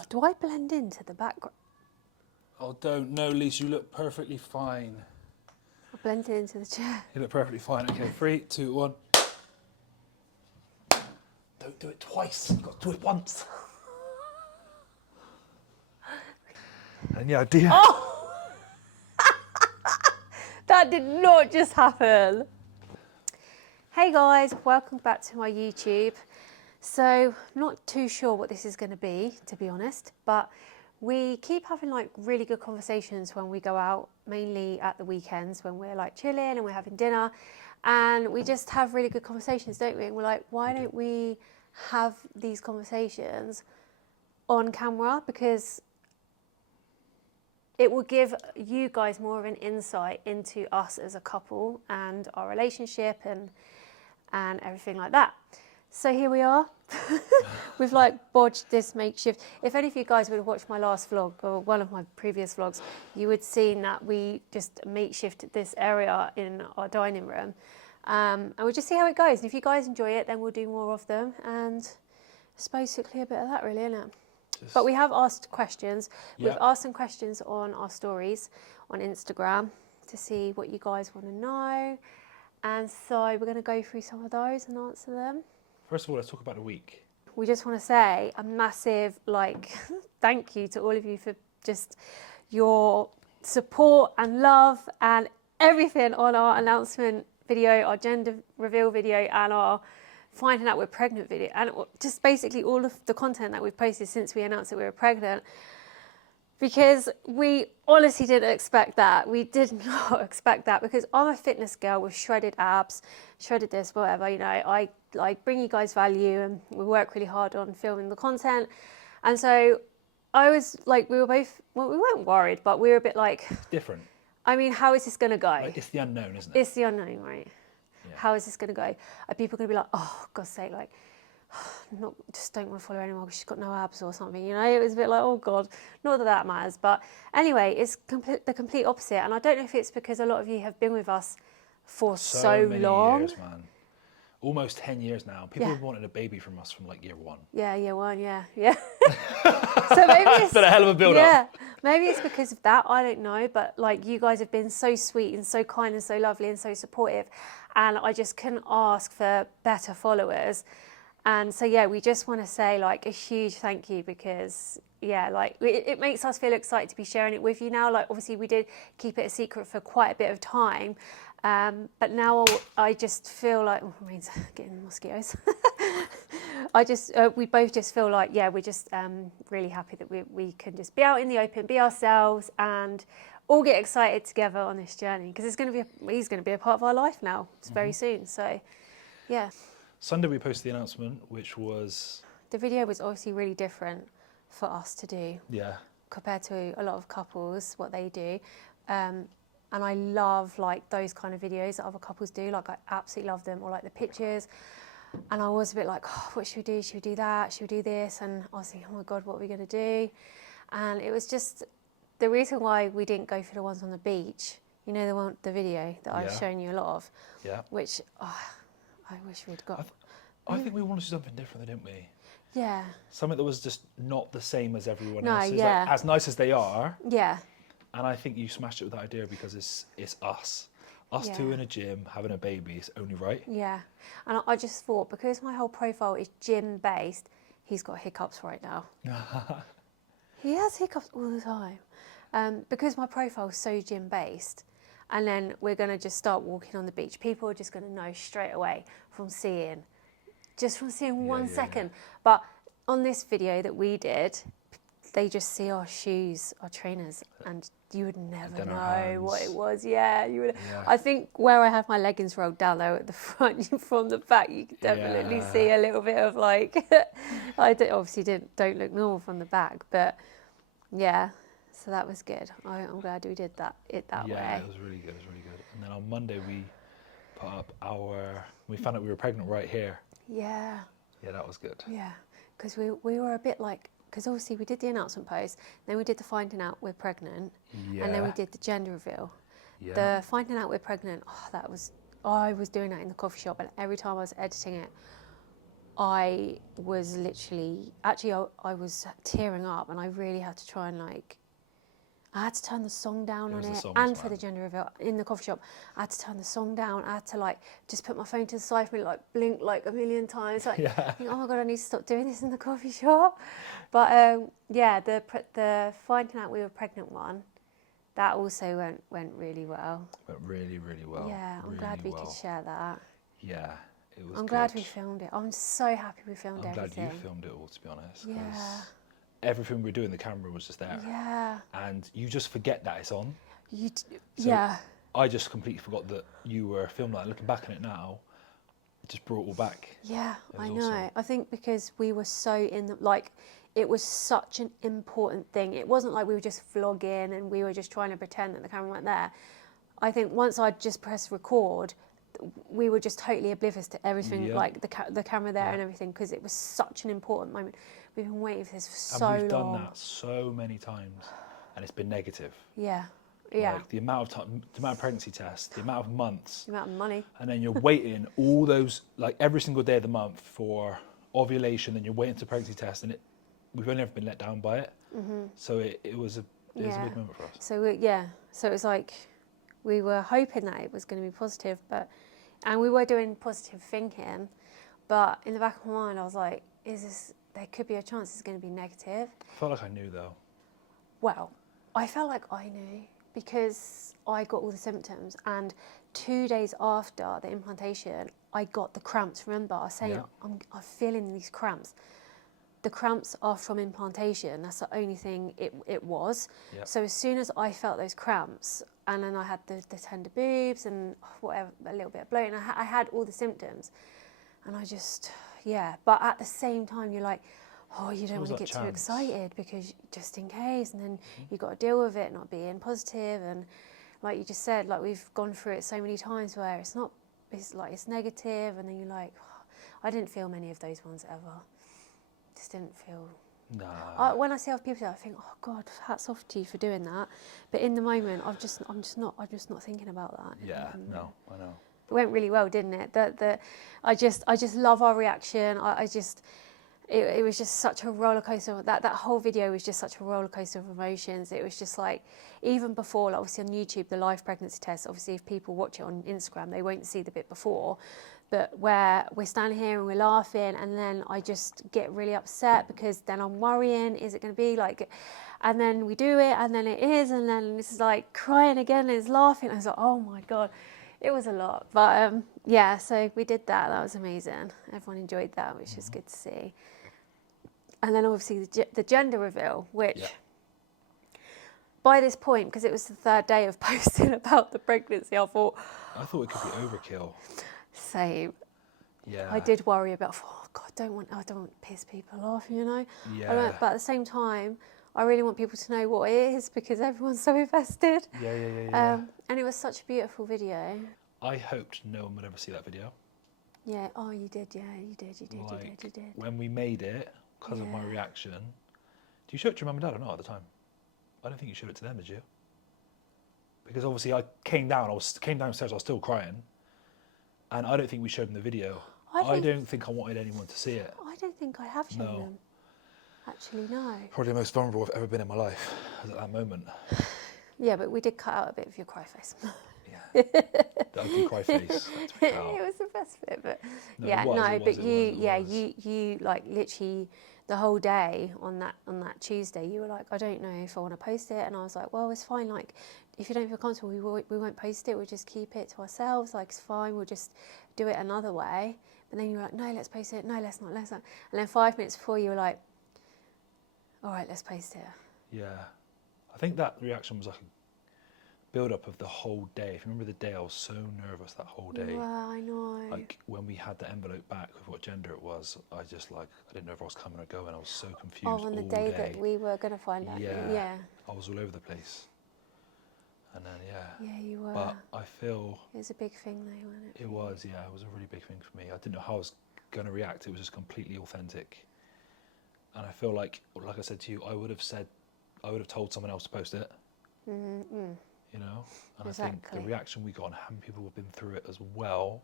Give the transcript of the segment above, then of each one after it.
Oh, do I blend into the background? Oh, don't. No, Lisa, you look perfectly fine. I blended into the chair. You look perfectly fine. Okay, 3, 2, 1. Don't do it twice. You've got to do it once. And yeah, dear. Oh! That did not just happen. Hey guys, welcome back to my YouTube. So, not too sure what this is going to be honest, but we keep having like really good conversations when we go out, mainly at the weekends when we're like chilling and we're having dinner, and we just have really good conversations, don't we? And we're like, why don't we have these conversations on camera? Because it will give you guys more of an insight into us as a couple and our relationship and everything like that. So here we are. We've like bodged this makeshift. If any of you guys would have watched my last vlog or one of my previous vlogs, you would have seen that we just makeshifted this area in our dining room. And we'll just see how it goes. And if you guys enjoy it, then we'll do more of them. And it's basically a bit of that really, isn't it? But we have asked questions. We've asked some questions on our stories on Instagram to see what you guys want to know. And so we're going to go through some of those and answer them. First of all, let's talk about the week. We just want to say a massive thank you to all of you for just your support and love and everything on our announcement video, our gender reveal video, and our finding out we're pregnant video, and just basically all of the content that we've posted since we announced that we were pregnant. Because we honestly didn't expect that. We did not expect that, because I'm a fitness girl with shredded abs, shredded this, whatever, you know. I bring you guys value and we work really hard on filming the content. And so I was like, we were both, well, we weren't worried, but we were a bit like... It's different. I mean, how is this going to go? Like, it's the unknown, isn't it? It's the unknown, right? Yeah. How is this going to go? Are people going to be like, oh, God's sake, like... just don't want to follow her anymore because she's got no abs or something, you know. It was a bit like, oh God, not that that matters, but anyway, it's the complete opposite. And I don't know if it's because a lot of you have been with us for so many long. Years, man. Almost 10 years now. People have wanted a baby from us from like year 1. Yeah, year 1, yeah. So maybe it's been a hell of a build up. Yeah, maybe it's because of that, I don't know, but like you guys have been so sweet and so kind and so lovely and so supportive, and I just couldn't ask for better followers. And so, yeah, we just want to say like a huge thank you, because, yeah, like it makes us feel excited to be sharing it with you now. Like, obviously, we did keep it a secret for quite a bit of time. But now I just feel like, oh, my brain's getting mosquitoes. We both just feel like, yeah, we're just really happy that we can just be out in the open, be ourselves, and all get excited together on this journey. Because he's going to be a part of our life now. It's very soon. So, yeah. Sunday we posted the announcement, which was... The video was obviously really different for us to do. Yeah. Compared to a lot of couples, what they do. And I love like those kind of videos that other couples do. Like I absolutely love them, or like the pictures. And I was a bit like, oh, what should we do? Should we do that? Should we do this? And I was thinking, oh my God, what are we going to do? And it was just the reason why we didn't go for the ones on the beach. You know, the video that I've shown you a lot of. Yeah. Which... I wish we'd got... I think we wanted to do something different, didn't we? Yeah. Something that was just not the same as everyone else's. Yeah. Like, as nice as they are. Yeah. And I think you smashed it with that idea because it's us. Us two in a gym, having a baby, it's only right. Yeah. And I just thought, because my whole profile is gym-based, he's got hiccups right now. He has hiccups all the time. Because my profile is so gym-based, and then we're going to just start walking on the beach. People are just going to know straight away from seeing 1 second. But on this video that we did, they just see our shoes, our trainers, and you would never know what it was. Yeah, you would. Yeah. I think where I have my leggings rolled down there at the front, from the back, you can definitely see a little bit of like, obviously don't look normal from the back, but yeah. So that was good. I'm glad we did that way. Yeah, it was really good. And then on Monday we put up we found out we were pregnant right here. Yeah. Yeah, that was good. Yeah, because we were a bit like, because obviously we did the announcement post, then we did the finding out we're pregnant, and then we did the gender reveal. Yeah. The finding out we're pregnant, I was doing that in the coffee shop, and every time I was editing it, I was literally, actually, I was tearing up, and I really had to try and like, I had to turn the song down on it, and for the gender reveal in the coffee shop, I had to turn the song down. I had to like just put my phone to the side for me, like blink like a million times, like think, oh my god, I need to stop doing this in the coffee shop. But yeah, the finding out we were pregnant one, that also went really well. Went really, really well. Yeah, I'm glad we could share that. Yeah, it was. I'm glad we filmed it. I'm so happy we filmed everything. I'm glad you filmed it all, to be honest. Yeah. Everything we were doing, the camera was just there. Yeah. And you just forget that it's on. Yeah. I just completely forgot that you were filming that. Looking back on it now, it just brought it all back. Yeah, I know. Awesome. I think because we were so in the, like, it was such an important thing. It wasn't like we were just vlogging and we were just trying to pretend that the camera weren't there. I think once I just pressed record, we were just totally oblivious to everything, like the camera there and everything, because it was such an important moment. We've been waiting for this for so long. And we've done that so many times, and it's been negative. Yeah, yeah. Like the amount of time, the amount of pregnancy tests, the amount of months, the amount of money, and then you're waiting all those, like every single day of the month for ovulation, and you're waiting to pregnancy test, and we've only ever been let down by it. So it was a big moment for us. So so it was like we were hoping that it was going to be positive, and we were doing positive thinking, but in the back of my mind I was like, there could be a chance it's going to be negative. I felt like I knew though. Well, I felt like I knew because I got all the symptoms, and 2 days after the implantation I got the cramps. Remember, I was saying I'm feeling these cramps. The cramps are from implantation. That's the only thing it was. Yep. So as soon as I felt those cramps, and then I had the tender boobs and whatever, a little bit of bloating, I had all the symptoms, and I just, But at the same time, you're like, oh, you don't want to get too excited because just in case, and then you've got to deal with it not being positive, and like you just said, like we've gone through it so many times where it's negative, and then you're like, oh, I didn't feel many of those ones ever. Just didn't feel. Nah. When I see other people do it, I think, oh God, hats off to you for doing that. But in the moment, I'm just not thinking about that. Yeah, no, I know. It went really well, didn't it? I just love our reaction. It was just such a roller coaster. That whole video was just such a roller coaster of emotions. It was just like, even before, like obviously on YouTube, the live pregnancy test. Obviously, if people watch it on Instagram, they won't see the bit before. But where we're standing here and we're laughing, and then I just get really upset because then I'm worrying, is it going to be like, and then we do it, and then it is, and then it's like crying again, and it's laughing. I was like, oh my God, it was a lot. But so we did that. That was amazing. Everyone enjoyed that, which is good to see. And then obviously the gender reveal, which by this point, because it was the third day of posting about the pregnancy, I thought it could be overkill. Same. Yeah. I did worry about, oh God, I don't want to piss people off, you know? Yeah. But at the same time, I really want people to know what it is because everyone's so invested. Yeah. And it was such a beautiful video. I hoped no one would ever see that video. Yeah, oh, you did, you did. When we made it, because of my reaction, do you show it to your mum and dad or not at the time? I don't think you showed it to them, did you? Because obviously I came downstairs, I was still crying. And I don't think we showed them the video. I don't think I wanted anyone to see it. I don't think I have shown them. Actually, no. Probably the most vulnerable I've ever been in my life was at that moment. Yeah, but we did cut out a bit of your cry face. Yeah. The ugly cry face. It was the best bit, but you like literally the whole day on that Tuesday, you were like, I don't know if I want to post it, and I was like, well, it's fine. Like, if you don't feel comfortable, we won't post it. We'll just keep it to ourselves. Like, it's fine. We'll just do it another way. But then you were like, no, let's post it. No, let's not. And then 5 minutes before, you were like, all right, let's post it. Yeah, I think that reaction was like a build-up of the whole day. If you remember the day, I was so nervous that whole day. Well, I know. Like when we had the envelope back with what gender it was, I didn't know if I was coming or going. I was so confused. Oh, on the day that we were going to find out. Yeah. I was all over the place. And then Yeah, you were. But I feel it was a big thing, though, wasn't it? It was, yeah. It was a really big thing for me. I didn't know how I was going to react. It was just completely authentic. And I feel like I said to you, I would have told someone else to post it. Mm-hmm. You know, and exactly. I think the reaction we got and how many people have been through it as well,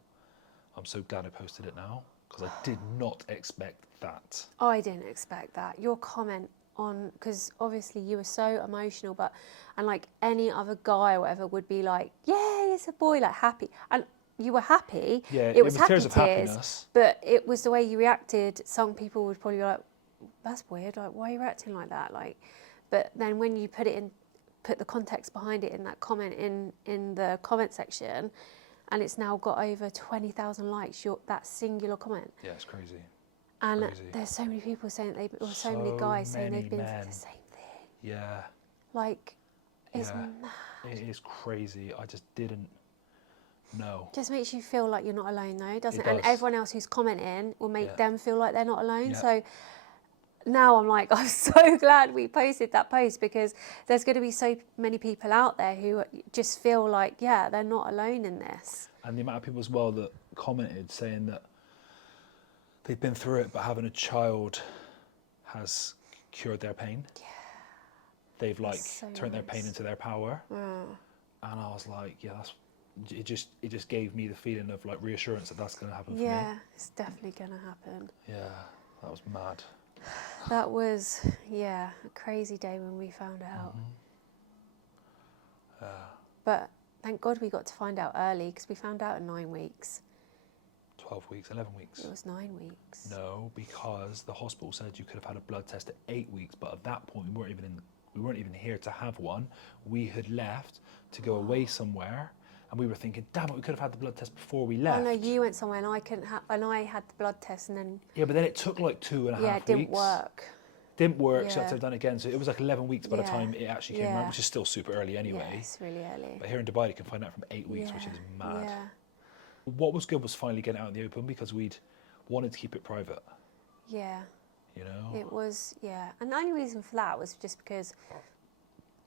I'm so glad I posted it now. because I did not expect that. I didn't expect that. Your comment on, because obviously you were so emotional, and like any other guy or whatever would be like, yeah, it's a boy, like happy. And you were happy. Yeah, it was happy tears of happiness. But it was the way you reacted. Some people would probably be like, that's weird. Like, why are you reacting like that? Like, but then when you put the context behind it in that comment in the comment section, and it's now got over 20,000 likes. That singular comment. Yeah, it's crazy. And crazy. there's so many people saying or so many guys saying they've been through the same thing. Yeah. Like, it's mad. It is crazy. I just didn't know. Just makes you feel like you're not alone, though, doesn't it? Does. And everyone else who's commenting will make them feel like they're not alone. Yeah. So now I'm like, I'm so glad we posted that post, because there's going to be so many people out there who just feel like, yeah, they're not alone in this. And the amount of people as well that commented saying that they've been through it, but having a child has cured their pain. Yeah. They've like turned their pain into their power. And I was like, yeah, it just gave me the feeling of like reassurance that that's going to happen for me. Yeah, it's definitely going to happen. Yeah, that was mad. That was, a crazy day when we found out. But thank God we got to find out early, because we found out in 9 weeks. 12 weeks, 11 weeks. It was 9 weeks. No, because the hospital said you could have had a blood test at 8 weeks, but at that point we weren't even here to have one. We had left to go away somewhere, and we were thinking, damn it, we could have had the blood test before we left. Oh no, you went somewhere and I couldn't and I had the blood test, and then... Yeah, but then it took like 2.5 weeks. Yeah, it didn't work. Didn't work, so I had to have done it again. So it was like 11 weeks by the time it actually came around, which is still super early anyway. Yeah, it's really early. But here in Dubai, you can find out from 8 weeks, which is mad. Yeah. What was good was finally getting out in the open, because we'd wanted to keep it private. Yeah. You know? It was, And the only reason for that was just because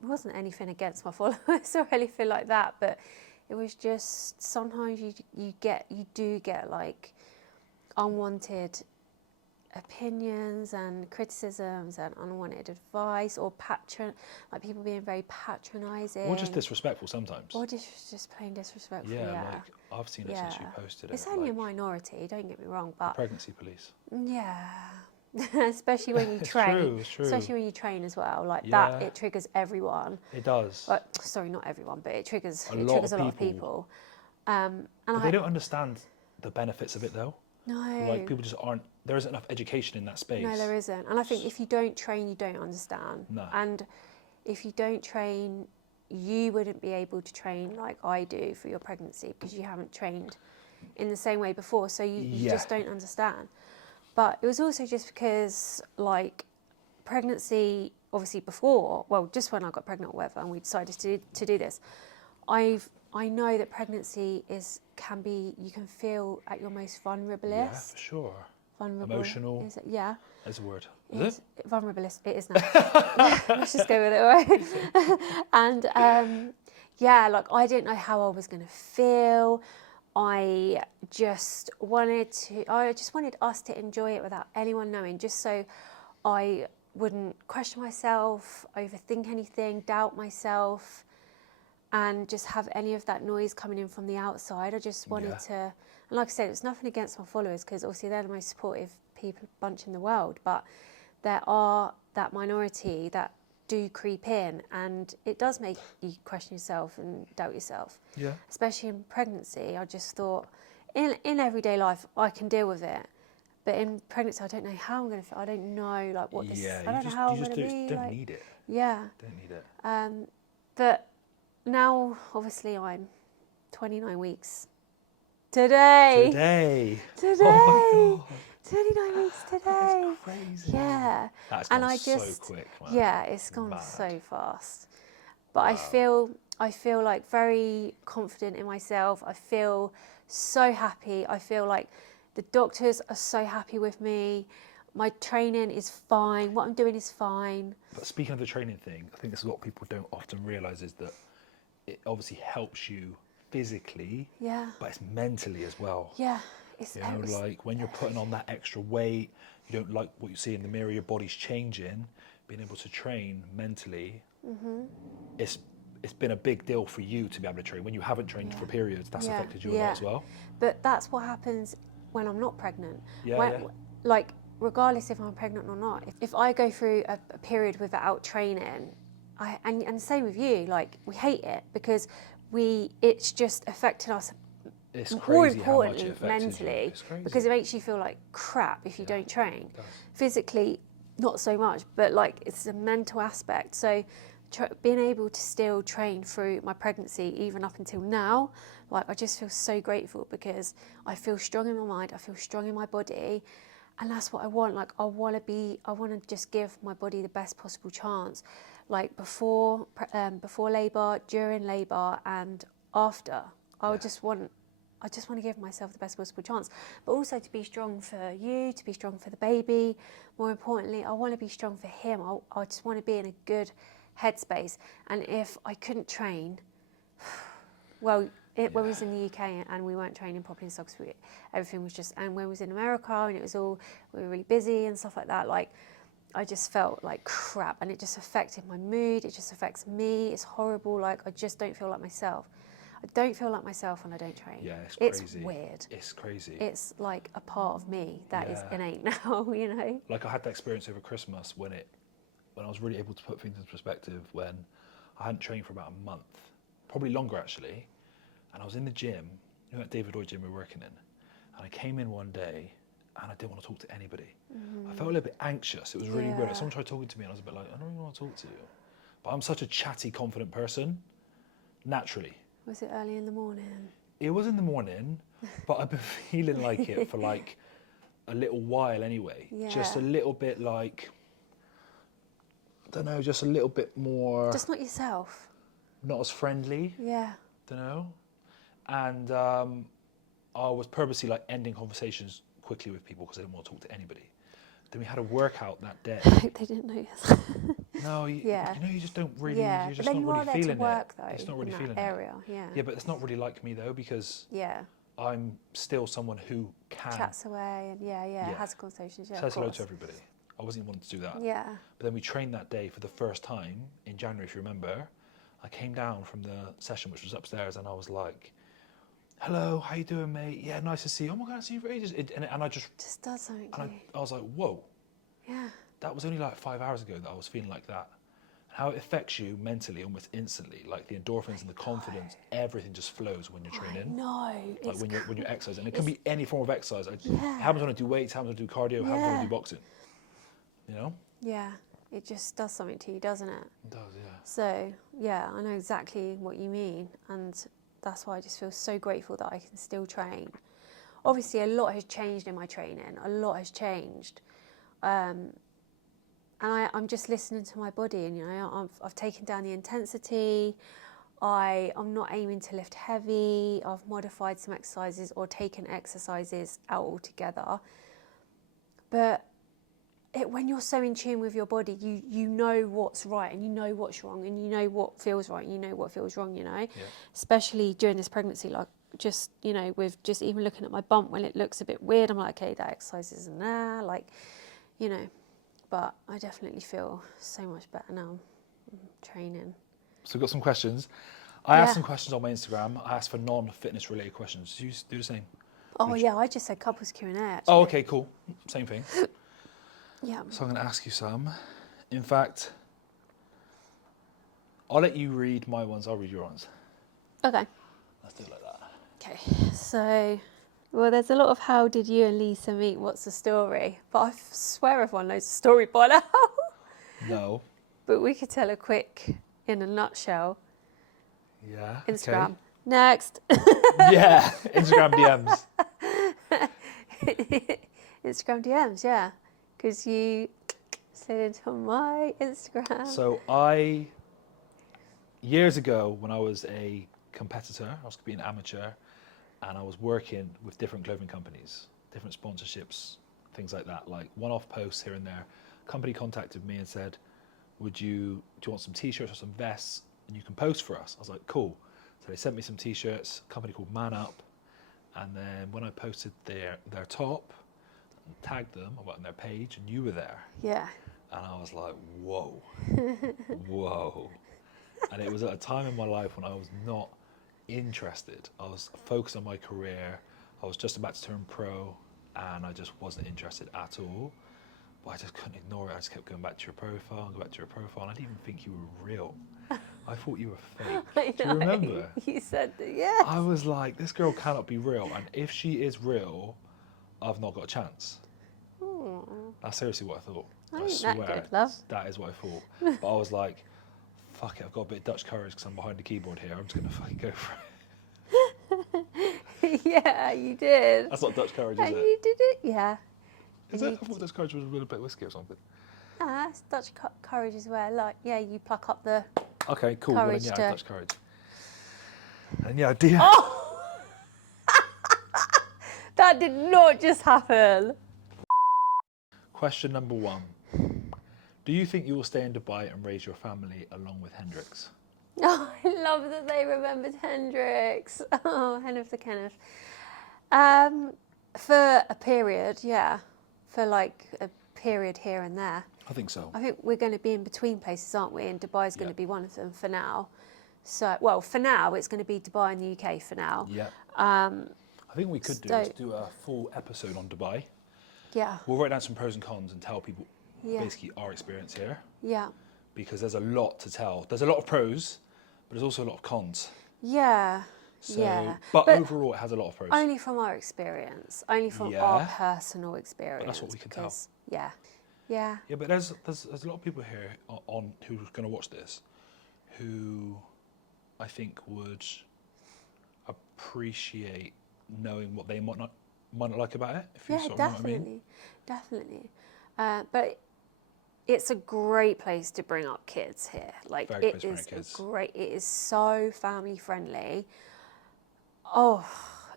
it wasn't anything against my followers or anything like that, but it was just sometimes you do get like unwanted opinions and criticisms and unwanted advice, or like people being very patronising, or just disrespectful sometimes, or just plain disrespectful. Like I've seen it since you posted it. It's only a minority, don't get me wrong, but pregnancy police, especially when you train. It's true. Especially when you train as well, like that, it triggers everyone. It does. Sorry, not everyone, but it triggers a lot of people. But they don't understand the benefits of it, though. No. Like, people just aren't. There isn't enough education in that space. No, there isn't. And I think if you don't train, you don't understand. No. And if you don't train, you wouldn't be able to train like I do for your pregnancy, because you haven't trained in the same way before. So you just don't understand. But it was also just because, like, pregnancy, obviously before, well, just when I got pregnant or whatever, and we decided to do this, I know that pregnancy can be, you can feel at your most vulnerablest. Yeah, for sure. Vulnerable. Emotional. Is it? Yeah. That's a word. Is it? Vulnerablest. It is now. Let's just go with it, right? And like, I didn't know how I was going to feel. I just wanted us to enjoy it without anyone knowing, just so I wouldn't question myself, overthink anything, doubt myself, and just have any of that noise coming in from the outside. I just wanted to, and like I said, it's nothing against my followers, because obviously they're the most supportive bunch in the world, but there are that minority that do creep in, and it does make you question yourself and doubt yourself. Yeah. Especially in pregnancy, I just thought, in everyday life, I can deal with it. But in pregnancy, I don't know how I'm going to feel. I don't know, like, what this... I don't know how I'm going to be. You don't need it. Yeah. Don't need it. But now, obviously, I'm 29 weeks. Today. Oh my God. 29 weeks today. That is crazy. Yeah. That's gone so quick, man. Yeah, it's gone so fast. But wow. I feel like very confident in myself. I feel so happy. I feel like the doctors are so happy with me. My training is fine. What I'm doing is fine. But speaking of the training thing, I think this is what people don't often realise, is that it obviously helps you physically, but it's mentally as well. Yeah. Like when you're putting on that extra weight, you don't like what you see in the mirror, your body's changing, being able to train mentally, it's been a big deal for you to be able to train. When you haven't trained for periods, that's affected you a lot as well. But that's what happens when I'm not pregnant. Yeah, yeah. Like, regardless if I'm pregnant or not, if I go through a period without training, and same with you, like, we hate it because it's just affected us. It's More crazy how much it importantly, affected mentally, you. It's crazy. because it makes you feel like crap if you Yeah, don't train. it does. Physically, not so much, but like, it's a mental aspect. So being able to still train through my pregnancy, even up until now, like, I just feel so grateful because I feel strong in my mind, I feel strong in my body, and that's what I want. Like, I want to just give my body the best possible chance, like before labour, during labour, and after. I just want to give myself the best possible chance, but also to be strong for you, to be strong for the baby. More importantly, I want to be strong for him. I just want to be in a good headspace. And if I couldn't train, well, when we was in the UK and we weren't training properly and stuff, everything was just, and when we was in America and it was all, we were really busy and stuff like that, like, I just felt like crap, and it just affected my mood, it just affects me, it's horrible, like, I just don't feel like myself. I don't feel like myself when I don't train. Yeah, it's crazy. It's weird. It's crazy. It's like a part of me that is innate now, you know? Like, I had that experience over Christmas when I was really able to put things into perspective, when I hadn't trained for about a month, probably longer actually, and I was in the gym, you know, that David Lloyd gym we were working in, and I came in one day and I didn't want to talk to anybody. I felt a little bit anxious. It was really weird. Like, someone tried talking to me and I was a bit like, I don't really want to talk to you. But I'm such a chatty, confident person, naturally. Was it early in the morning? It was in the morning, but I've been feeling like it for like a little while anyway. Yeah. Just a little bit like, I don't know, just a little bit more... Just not yourself. Not as friendly. Yeah. Don't know. And I was purposely like ending conversations quickly with people because I didn't want to talk to anybody. Then we had a workout that day. I hope they didn't notice. No, you know, you just don't really, Yeah, you're but just then not you really are there feeling to work, it. though, It's not really in feeling that it. area, yeah. Yeah, but it's not really like me though, because Yeah. I'm still someone who can. Chats away and has conversations, yeah, Says of hello course. to everybody. I wasn't even wanting to do that. Yeah. But then we trained that day for the first time in January, if you remember. I came down from the session, which was upstairs, and I was like, hello, how you doing, mate? Yeah, nice to see you. Oh my God, I've seen you for ages. And I just does something to you. I was like, whoa. Yeah. That was only like 5 hours ago that I was feeling like that. And how it affects you mentally almost instantly, like the endorphins and the confidence, everything just flows when you're training. No, Like when you're exercising. It can be any form of exercise. It happens when I do weights, happens when I do cardio, happens when I do boxing. You know? Yeah, it just does something to you, doesn't it? It does, yeah. So, yeah, I know exactly what you mean, and that's why I just feel so grateful that I can still train. Obviously, a lot has changed in my training. A lot has changed. And I'm just listening to my body, and, you know, I've taken down the intensity. I'm not aiming to lift heavy. I've modified some exercises or taken exercises out altogether. But when you're so in tune with your body, you know what's right and you know what's wrong and you know what feels right and you know what feels wrong, you know? Yeah. Especially during this pregnancy, like, just, you know, with just even looking at my bump when it looks a bit weird, I'm like, okay, that exercise isn't there, like, you know. But I definitely feel so much better now training. So we've got some questions. I asked some questions on my Instagram. I asked for non-fitness related questions. Do you do the same? Oh, yeah, I just said couples Q&A, actually. Oh, okay, cool. Same thing. Yeah. So I'm going to ask you some. In fact, I'll let you read my ones. I'll read your ones. Okay. Let's do it like that. Okay. So, well, there's a lot of how did you and Lisa meet? What's the story? But I swear everyone knows the story by now. No. But we could tell a quick, in a nutshell. Yeah. Instagram. Okay. Next. Yeah. Instagram DMs. Instagram DMs, yeah. Because you slid into my Instagram. So years ago, when I was a competitor, I was being an amateur, and I was working with different clothing companies, different sponsorships, things like that, like one-off posts here and there. A company contacted me and said, do you want some t-shirts or some vests, and you can post for us? I was like, cool. So they sent me some t-shirts, a company called Man Up, and then when I posted their top, tagged them, I went on their page, and you were there. Yeah. And I was like, whoa, whoa. And it was at a time in my life when I was not interested. I was focused on my career. I was just about to turn pro, and I just wasn't interested at all. But I just couldn't ignore it. I just kept going back to your profile and go back to your profile, and I didn't even think you were real. I thought you were fake. Do you remember? You said that, yes. I was like, this girl cannot be real, and if she is real, I've not got a chance. That's seriously what I thought. I swear, that good, love. that is what I thought. But I was like, fuck it, I've got a bit of Dutch courage because I'm behind the keyboard here. I'm just going to fucking go for it. Yeah, you did. That's not Dutch courage, is And it? you did it, yeah. Is it? I thought Dutch courage was with a bit of whiskey or something. Ah, it's Dutch courage as well. Like, yeah, you pluck up the Okay, cool. Well, then, courage yeah, to... Dutch courage. And yeah, dear. Oh! That did not just happen. Question number 1. Do you think you will stay in Dubai and raise your family along with Hendrix? Oh, I love that they remembered Hendrix. Oh, Hen of the Kenneth. For a period, yeah. For like a period here and there. I think so. I think we're going to be in between places, aren't we? And Dubai's going to be one of them for now. So, well, for now, it's going to be Dubai and the UK for now. Yeah. I think we could do a full episode on Dubai. Yeah. We'll write down some pros and cons and tell people Yeah. basically our experience here. Yeah. Because there's a lot to tell. There's a lot of pros, but there's also a lot of cons. Yeah. So, yeah. But overall, it has a lot of pros. Only from our experience. Only from our personal experience. But that's what we can tell. Yeah. Yeah. Yeah, but there's a lot of people here on who's going to watch this who I think would appreciate knowing what they might not like about it. If you Yeah, sort of definitely. know what I mean. Definitely. But it's a great place to bring up kids here. Like, Very it close is to kids. great. It is so family friendly. Oh,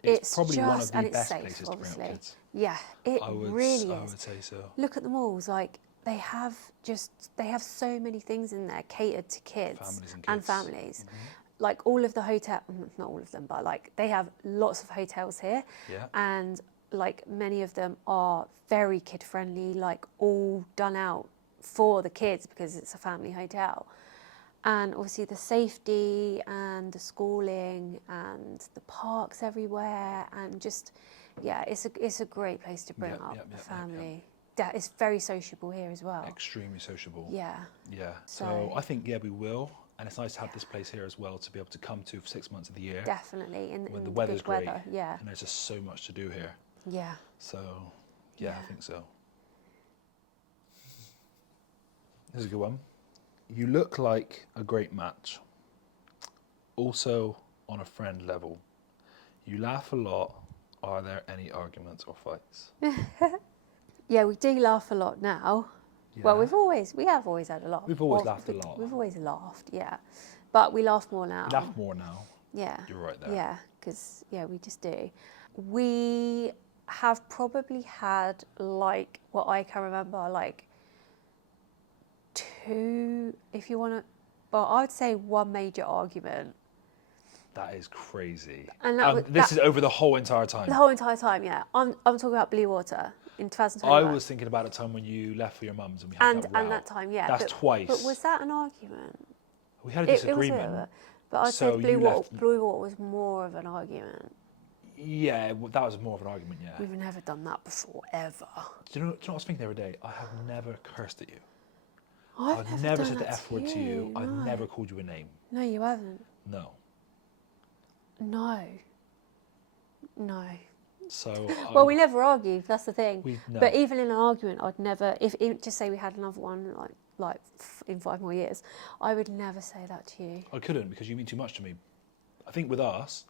it's probably just, one of the and it's best safe, places obviously. to bring up kids. Yeah, it really is. I would say so. Look at the malls, like they have so many things in there catered to kids, Families and and kids. families. Like all of the not all of them, but like they have lots of hotels here. Yeah. And like many of them are very kid friendly, like all done out for the kids because it's a family hotel. And obviously the safety and the schooling and the parks everywhere, and just, yeah, it's a great place to bring up a family. That is very sociable here as well. Extremely sociable. Yeah. Yeah. So I think, we will. And it's nice to have this place here as well to be able to come to for 6 months of the year. Definitely. When the good weather's great. weather, yeah. And there's just so much to do here. Yeah. So, I think so. This is a good one. You look like a great match. Also on a friend level. You laugh a lot. Are there any arguments or fights? Yeah, we do laugh a lot now. Yeah. Well, we have always had a lot. We've always laughed a lot. We've always laughed, yeah. But we laugh more now. We laugh more now. Yeah. You're right there. Yeah, because, we just do. We have probably had, like, what I can remember, like, 2, if you want to, well, I would say 1 major argument. That is crazy. And this is over the whole entire time. The whole entire time, yeah. I'm talking about Blue Water in 2021. I was thinking about a time when you left for your mum's and we had that row. And that time, yeah. That's twice. But was that an argument? We had a disagreement. It was but I'd So say you left- Blue Water was more of an argument. Yeah, that was more of an argument, yeah. We've never done that before, ever. Do you know what I was thinking the other day? I have never cursed at you. I've never done said the that F word to you. I've no. never called you a name. No, you haven't. No. No. No. So. Well, we never argued. That's the thing. No. But even in an argument, I'd never. If just say we had another one, like in 5 more years, I would never say that to you. I couldn't because you mean too much to me. I think with us,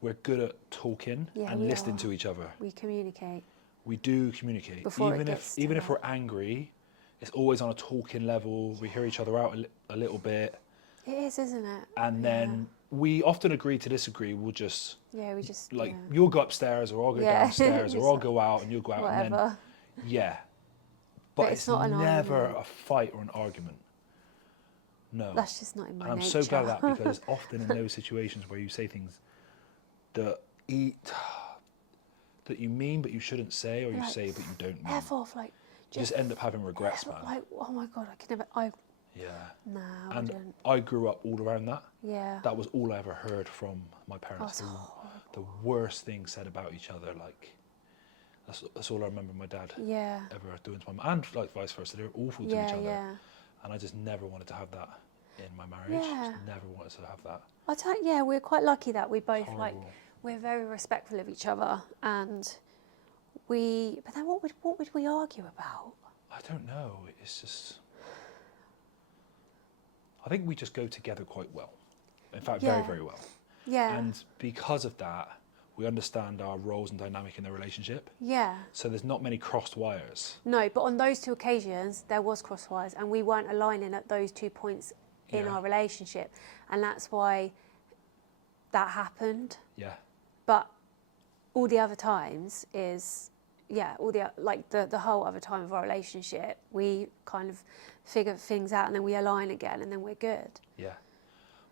we're good at talking and listening to each other. We communicate. We do communicate. Before even it gets even if we're angry, it's always on a talking level. We hear each other out a little bit. It is, isn't it? And then we often agree to disagree. We'll just like you'll go upstairs or I'll go downstairs or I'll go out and you'll go out. Whatever. And then, but it's not an never argument. a fight or an argument. No. That's just not in my and I'm nature. so glad of that because often in those situations where you say things that you mean but you shouldn't say, or you say but you don't mean. F off, like. You just end up having regrets, man. Like, oh my God, I could never. Yeah. No, and I didn't. I grew up all around that. Yeah. That was all I ever heard from my parents. That's The the worst things said about each other. Like that's all I remember my dad ever doing to my mum, and like vice versa. They were awful to each other, and I just never wanted to have that in my marriage. Just never wanted to have that. I tell you, we're quite lucky that we both we're very respectful of each other, and But then what would we argue about? I don't know. It's just. I think we just go together quite well. In fact, very, very well. Yeah. And because of that, we understand our roles and dynamic in the relationship. Yeah. So there's not many crossed wires. No, but on those 2 occasions, there was crossed wires, and we weren't aligning at those 2 points in our relationship, and that's why that happened. Yeah. But all the other times is, all the whole other time of our relationship, we kind of figure things out, and then we align again, and then we're good. Yeah.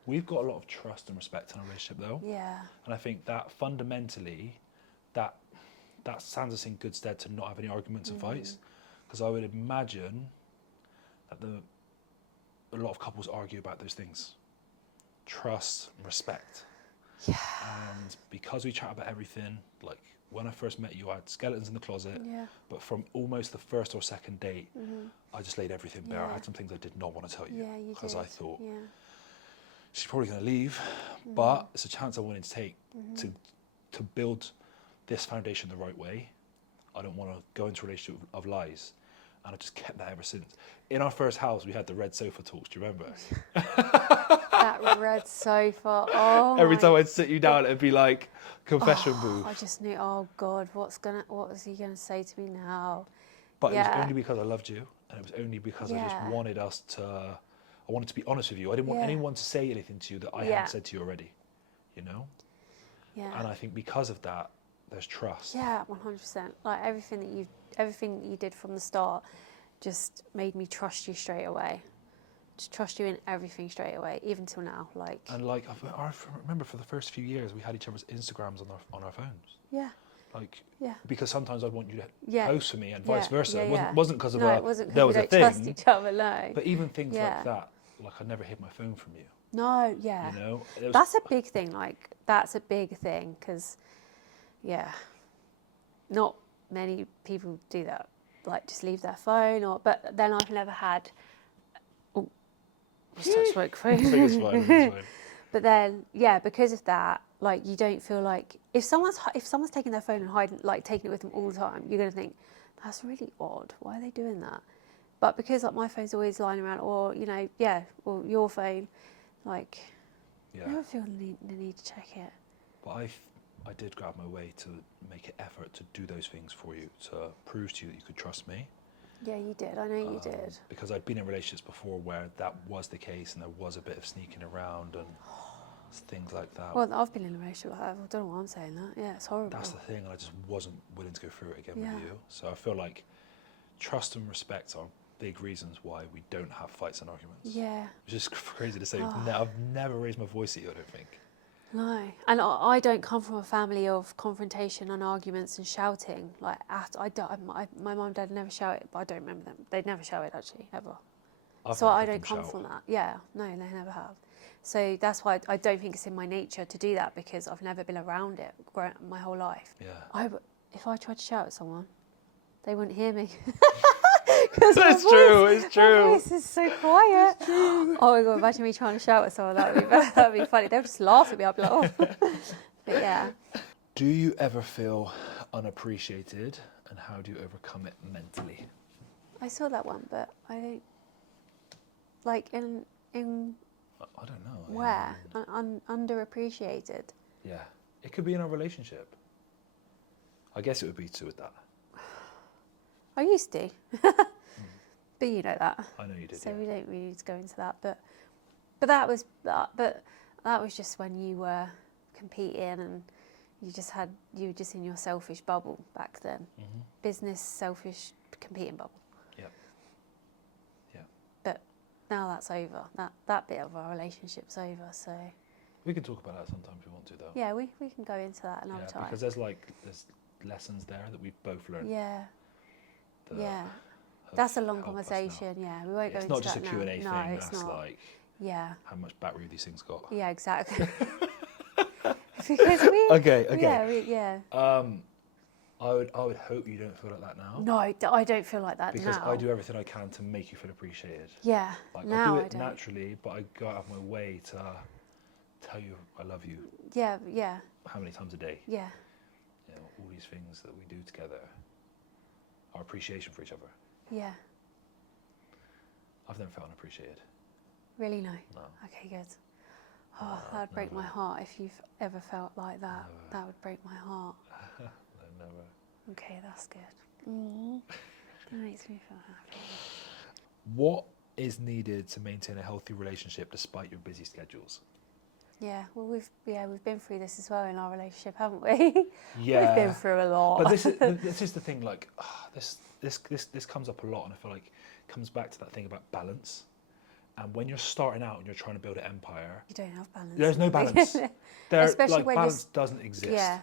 We've got a lot of trust and respect in our relationship, though. Yeah. And I think that fundamentally, that stands us in good stead to not have any arguments and fights. Because I would imagine that a lot of couples argue about those things. Trust and respect. Yeah. And because we chat about everything, like when I first met you, I had skeletons in the closet. Yeah. But from almost the first or second date, I just laid everything bare. I had some things I did not want to tell you. Yeah, you did. Because I thought, she's probably going to leave, but it's a chance I wanted to take to build this foundation the right way. I don't want to go into a relationship of lies. And I just kept that ever since. In our first house, we had the red sofa talks. Do you remember? That red sofa. Oh. Every time I'd sit you down, it'd be like confession booth. I just knew. Oh God, what is he gonna say to me now? But it was only because I loved you, and it was only because I just wanted us to. I wanted to be honest with you. I didn't want anyone to say anything to you that I hadn't said to you already. You know. Yeah. And I think because of that, there's trust. Yeah, 100%. Like everything that you did from the start, just made me trust you straight away. Just trust you in everything straight away, even till now. Like. And like I remember for the first few years, we had each other's Instagrams on our phones. Yeah. Like. Yeah. Because sometimes I'd want you to post for me, and vice versa. Yeah, It wasn't because of it wasn't 'cause there we was a don't thing. trust each other, no. But even things like that, like I never hid my phone from you. No, yeah. You know. That's a big thing. Like that's a big thing because, not many people do that. Like just leave their phone, but then I've never had. Oh, just touched microphone. It's fine. But then, because of that, like you don't feel like if someone's taking their phone and hiding, like taking it with them all the time, you're gonna think that's really odd. Why are they doing that? But because like my phone's always lying around, or or your phone, like I never feel the need to check it. But I did go out my way to make an effort to do those things for you, to prove to you that you could trust me. Yeah, you did. I know you did. Because I'd been in relationships before where that was the case, and there was a bit of sneaking around and things like that. Well, I've been in a relationship like that. I don't know why I'm saying that. Yeah, it's horrible. That's the thing, and I just wasn't willing to go through it again with you. So I feel like trust and respect are big reasons why we don't have fights and arguments. Yeah. Which is crazy to say. I've never raised my voice at you, I don't think. No, and I don't come from a family of confrontation and arguments and shouting. Like, my mum and dad never shouted, but I don't remember them. They'd never shouted, actually, ever. So I don't come from that. Yeah, no, they never have. So that's why I don't think it's in my nature to do that, because I've never been around it my whole life. Yeah. If I tried to shout at someone, they wouldn't hear me. It's true. My voice is so quiet. Oh my God, imagine me trying to shout at someone. That'd be funny. They'll just laugh at me. I'd be like, oh. But yeah. Do you ever feel unappreciated, and how do you overcome it mentally? I saw that one, but I don't. Like in. I don't know. Where? Underappreciated. Yeah, it could be in a relationship. I guess it would be too with that. I used to. But you know that. I know you did. So we don't really need to go into that. But that was just when you were competing, and you were just in your selfish bubble back then. Mm-hmm. Business, selfish, competing bubble. Yep. Yeah. But now that's over. That bit of our relationship's over. So we can talk about that sometimes if we want to, though. yeah, we can go into that another time. Because there's lessons there that we've both learned. Yeah. That's a long conversation. Yeah, we won't go into that now. It's not just a Q&A thing. No, it's that's not. Like how much battery these things got. Yeah, exactly. Because we. Okay. Yeah. I would hope you don't feel like that now. No, I don't feel like that Because now. I do everything I can to make you feel appreciated. Yeah. Like Now I do I it don't. naturally, but I go out of my way to tell you I love you. Yeah. How many times a day? Yeah. You know, all these things that we do together, our appreciation for each other. Yeah. I've never felt unappreciated. Really? No. No. Okay, good. Oh, that would break my heart if you've ever felt like that. Never. That would break my heart. No, never. Okay, that's good. That makes me feel happy. What is needed to maintain a healthy relationship despite your busy schedules? Yeah, well, we've been through this as well in our relationship, haven't we? Yeah. We've been through a lot. But this is the thing. Like, this comes up a lot, and I feel like it comes back to that thing about balance. And when you're starting out and you're trying to build an empire, You don't have balance. there's no balance. Especially when balance doesn't exist. Yeah,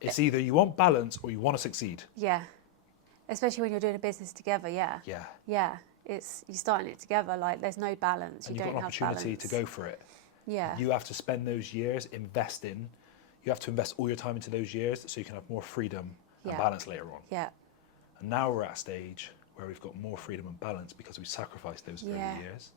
It's either you want balance or you want to succeed. yeah. Especially when you're doing a business together, yeah. Yeah. Yeah, it's you're starting it together. Like there's no balance. And You you've don't got an have balance. opportunity to go for it. Yeah. You have to spend those years investing. You have to invest all your time into those years so you can have more freedom and Yeah. balance later on. Yeah. And now we're at a stage where we've got more freedom and balance because we sacrificed those Yeah. early years.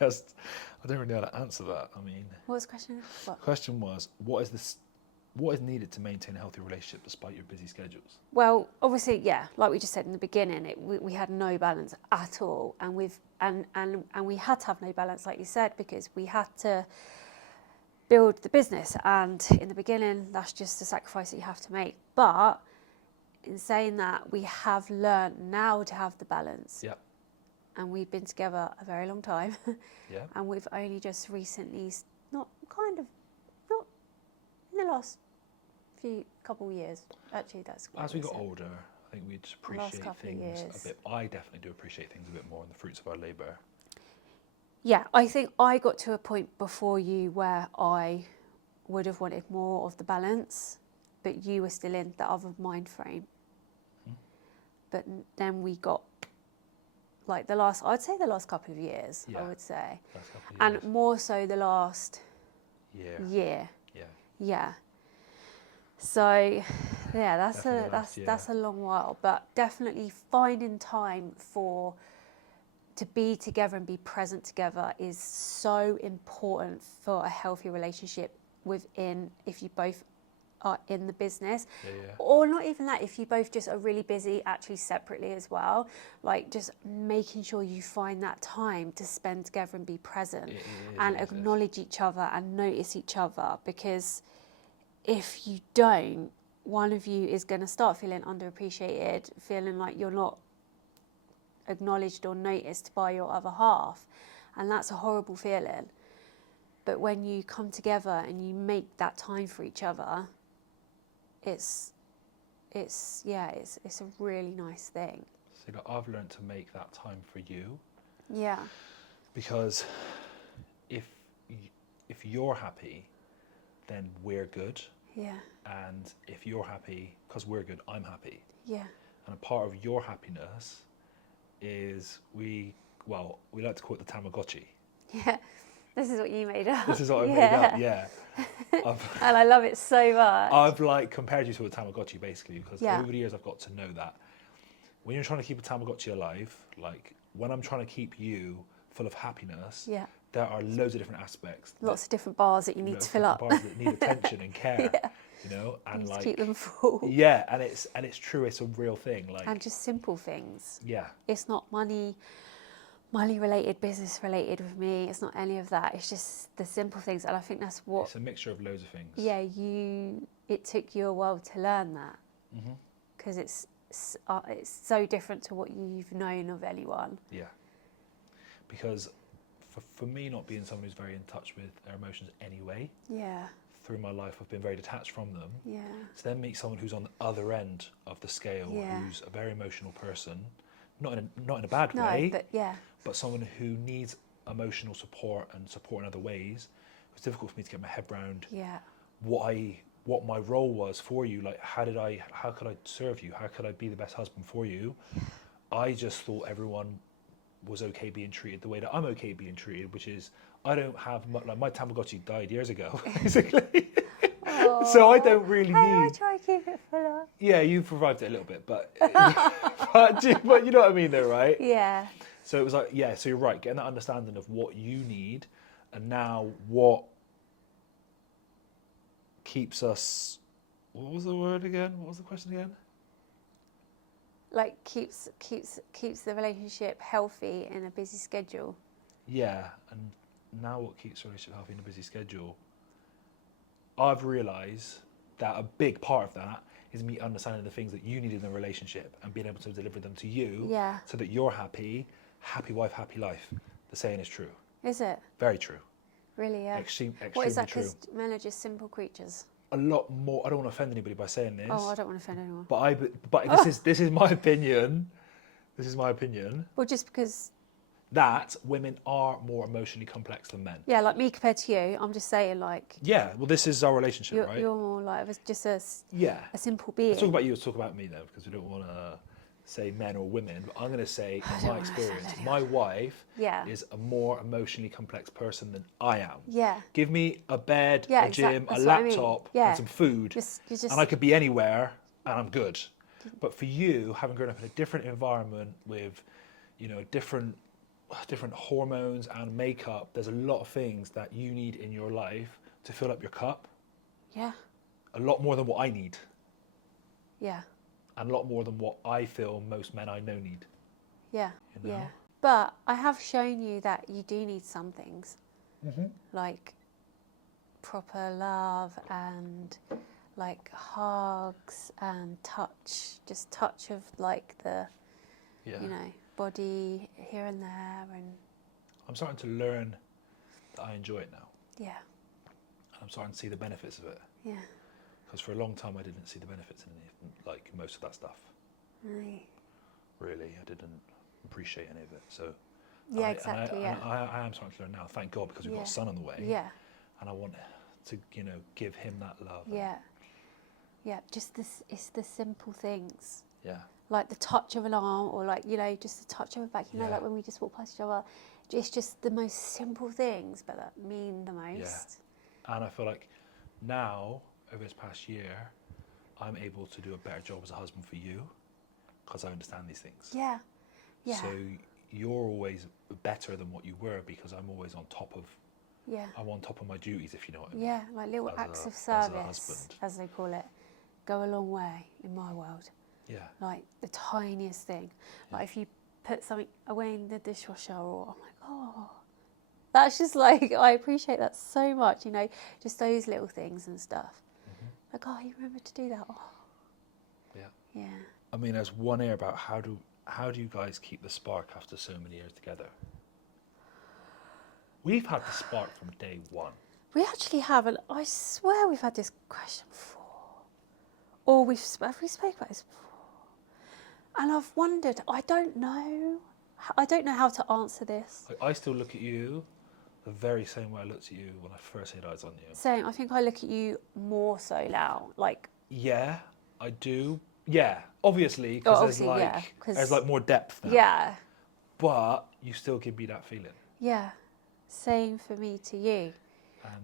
I don't really know how to answer that. I mean, What was the question? the question was, what is needed to maintain a healthy relationship despite your busy schedules? Well, obviously, yeah, like we just said in the beginning, we had no balance at all, and we had to have no balance, like you said, because we had to build the business, and in the beginning, that's just a sacrifice that you have to make. But in saying that, we have learned now to have the balance, Yeah. and we've been together a very long time, Yeah. and we've only just recently, not in the last couple years, actually. That's quite As we got recent. older, I think we just last appreciate couple of things years. a bit. I definitely do appreciate things a bit more and the fruits of our labour. Yeah, I think I got to a point before you where I would have wanted more of the balance, but you were still in the other mind frame. But then we got, like I'd say the last couple of years, Yeah. I would say. Last couple of And years. more so the last year. year. Yeah. Yeah. So, yeah, Definitely last year. that's a long while, but definitely finding time to be together and be present together is so important for a healthy relationship if you both are in the business. Yeah. Or not even that, if you both just are really busy actually separately as well, like just making sure you find that time to spend together and be present and acknowledge each other and notice each other, because if you don't, one of you is going to start feeling underappreciated, feeling like you're not acknowledged or noticed by your other half, and that's a horrible feeling. But when you come together and you make that time for each other, it's a really nice thing. So like, I've learned to make that time for you, Yeah. because if you're happy, then we're good. Yeah. And if you're happy, because we're good, I'm happy. Yeah. And a part of your happiness is we like to call it the Tamagotchi. Yeah. This is what you made up. This is what I made up, yeah. And I love it so much. I've like compared you to a Tamagotchi basically, because Yeah. over the years I've got to know that when you're trying to keep a Tamagotchi alive, like when I'm trying to keep you full of happiness, Yeah. there are loads of different aspects. Lots of different bars that you need to fill up. Bars that need attention and care, Yeah. you know, and You need like to keep them full. yeah, and it's true, it's a real thing, like And just simple things. yeah, It's not money related, business related with me. It's not any of that. It's just the simple things, and I think that's what. it's a mixture of loads of things. Yeah, it took you a while to learn that, because it's so different to what you've known of anyone. Yeah, because for me, not being someone who's very in touch with their emotions anyway, Yeah, through my life I've been very detached from them. yeah, So then meet someone who's on the other end of the scale, Yeah. who's a very emotional person, not in a bad no, way, but yeah, but someone who needs emotional support and support in other ways. It was difficult for me to get my head around yeah, what my role was for you. Like, how could I serve you? How could I be the best husband for you? I just thought everyone was okay being treated the way that I'm okay being treated, which is I don't have much, like my Tamagotchi died years ago, basically. So I don't really I need. try to keep it fuller. Yeah, you've revived it a little bit, but but you know what I mean, though, right? Yeah. So it was like, yeah. So you're right, getting that understanding of what you need, and now what keeps us. What was the word again? What was the question again? Like keeps the relationship healthy in a busy schedule. Yeah, and now what keeps a relationship healthy in a busy schedule? I've realised that a big part of that is me understanding the things that you need in the relationship and being able to deliver them to you, Yeah. so that you're happy, happy wife, happy life. The saying is true. Is it? Very true. Really? Yeah. Extremely What is that? true. Because men are just simple creatures. A lot more. I don't want to offend anybody by saying this. Oh, I don't want to offend anyone. But this is my opinion. This is my opinion. Well, just because. That women are more emotionally complex than men. Yeah, like me compared to you, I'm just saying, like. Yeah. Well, this is our relationship, right? You're more like just a simple being. Let's talk about you. Let's talk about me though, because we don't want to say men or women. But I'm going to say, in my experience, my wife is a more emotionally complex person than I am. Yeah. Give me a bed, a gym, a laptop, and some food, and I could be anywhere, and I'm good. But for you, having grown up in a different environment with, different hormones and makeup, there's a lot of things that you need in your life to fill up your cup. Yeah. A lot more than what I need. Yeah. And a lot more than what I feel most men I know need. Yeah. You know? Yeah. But I have shown you that you do need some things. Mm-hmm. Like proper love and like hugs and touch, just touch of like the, body here and there. And I'm starting to learn that I enjoy it now. Yeah. And I'm starting to see the benefits of it. Yeah. Because for a long time I didn't see the benefits in like most of that stuff. Right. Really, I didn't appreciate any of it. So yeah, exactly. I am starting to learn now. Thank God, because we've got a son on the way. Yeah. And I want to, give him that love. Yeah. Yeah. Just this. It's the simple things. Yeah. Like the touch of an arm, or like just the touch of a back. Like when we just walk past each other. It's just the most simple things, but that mean the most. Yeah. And I feel like now, over this past year, I'm able to do a better job as a husband for you because I understand these things. Yeah. Yeah. So you're always better than what you were because I'm always on top of. Yeah. I'm on top of my duties, if you know what I mean. Yeah, like little acts of service, as they call it, go a long way in my world. Yeah. Like the tiniest thing. Like if you put something away in the dishwasher, or I'm like, oh, that's just like, I appreciate that so much, just those little things and stuff. Mm-hmm. Like, oh, you remember to do that. Oh. Yeah. Yeah. I mean, there's one air about how do you guys keep the spark after so many years together? We've had the spark from day one. We actually have, and I swear we've had this question before. Or have we spoke about this before? And I've wondered, I don't know how to answer this. I still look at you the very same way I looked at you when I first laid eyes on you. Same, I think I look at you more so now, like... Yeah, I do. Yeah, obviously, because there's like more depth now. Yeah. But you still give me that feeling. Yeah, same for me to you.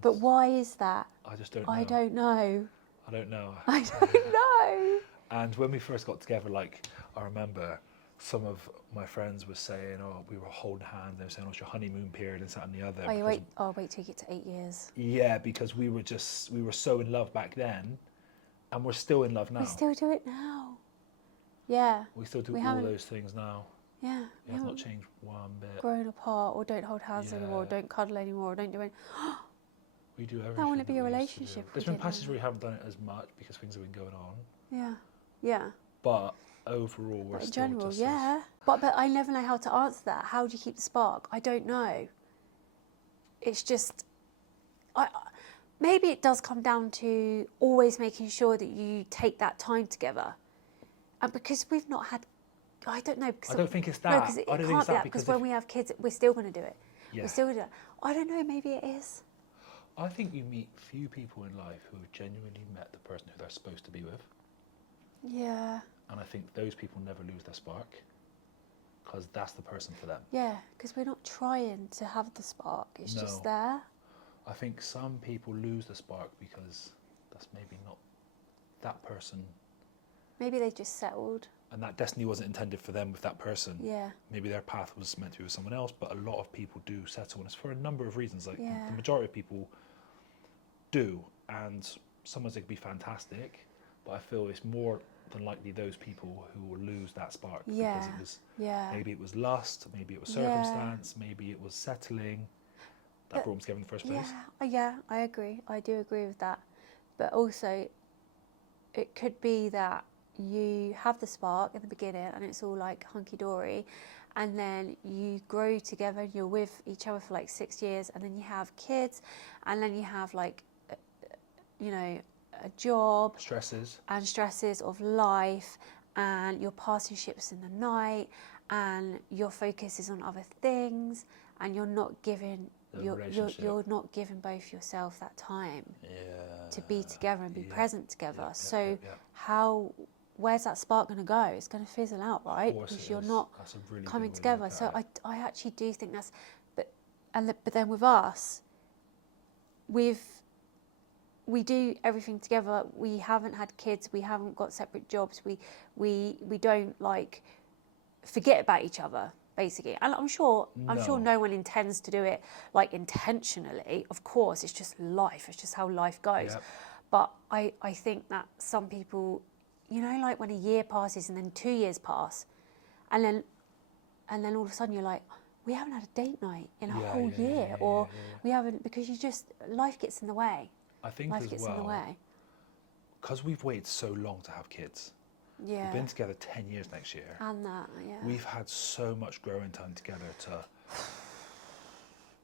But why is that? I just don't know. I don't know. I don't know. I don't know. And when we first got together, like, I remember some of my friends were saying, oh, we were holding hands. They were saying, oh, it's your honeymoon period and that and the other. Wait till you get to 8 years. Yeah, because we were so in love back then, and we're still in love now. We still do it now. Yeah. We still do all those things now. Yeah. We have not changed one bit. Grown apart, or don't hold hands anymore, or don't cuddle anymore, or don't do anything. We do everything. That wouldn't be a relationship. There's been passages where we haven't done it as much because things have been going on. Yeah. Yeah. But overall, we're still in general, just But I never know how to answer that. How do you keep the spark? I don't know. It's just, maybe it does come down to always making sure that you take that time together. And because we've not had, I don't know. I don't think it's that. No, because it can't be that, because when we have kids, we're still going to do it. Yeah. We're still going to do it. I don't know, maybe it is. I think you meet few people in life who have genuinely met the person who they're supposed to be with. Yeah. And I think those people never lose their spark. because that's the person for them. Yeah, because we're not trying to have the spark. It's just No. there. I think some people lose the spark because that's maybe not that person. Maybe they just settled. And that destiny wasn't intended for them with that person. Yeah. Maybe their path was meant to be with someone else, but a lot of people do settle, and it's for a number of reasons. Like Yeah. the majority of people do, and sometimes it could be fantastic, but I feel it's more than likely those people who will lose that spark Yeah. because it was Yeah. maybe it was lust, maybe it was Yeah. circumstance, maybe it was settling that brought them together in the first place. Yeah, I agree. I do agree with that. But also, it could be that you have the spark at the beginning and it's all like hunky-dory, and then you grow together and you're with each other for like 6 years, and then you have kids, and then you have like, you know, a job. Stresses of life, and you're passing ships in the night, and your focus is on other things, and you're not giving you're not giving both yourself that time to be together and be present together. Where's that spark going to go? It's going to fizzle out, right? Because you're not coming together. So I actually do think that's, but then with us, we do everything together. We haven't had kids. We haven't got separate jobs. We don't like forget about each other, basically. And I'm sure no one intends to do it like intentionally. Of course, it's just life. It's just how life goes. Yep. But I think that some people, you know, like when a year passes and then 2 years pass, and then all of a sudden you're like, we haven't had a date night in a whole year, or we haven't, because life gets in the way. I think life as gets well, in the way. because we've waited so long to have kids. Yeah. We've been together 10 years next year. And that, yeah. We've had so much growing time together to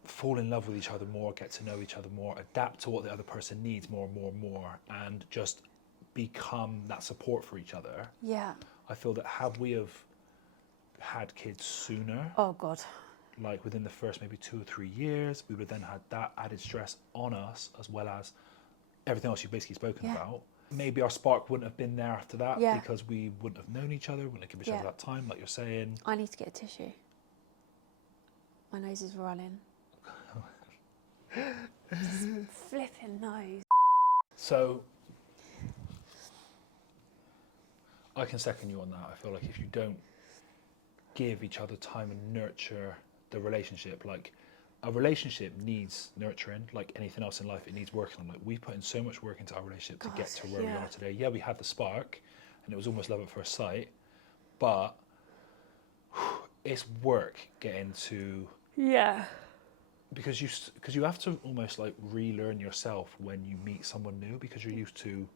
fall in love with each other more, get to know each other more, adapt to what the other person needs more and more and more, and just become that support for each other. Yeah. I feel that had we have had kids sooner, oh God, like within the first maybe 2 or 3 years, we would then had that added stress on us, as well as everything else you've basically spoken about. Maybe our spark wouldn't have been there after that because we wouldn't have known each other, wouldn't have given each other that time, like you're saying. I need to get a tissue. My nose is running. Just flipping nose. So I can second you on that. I feel like if you don't give each other time and nurture the relationship, like a relationship needs nurturing, like anything else in life, it needs working on. Like we put in so much work into our relationship to get to where we are today. Yeah, we had the spark and it was almost love at first sight, but it's work getting to... Yeah. Because you have to almost like relearn yourself when you meet someone new, because you're used to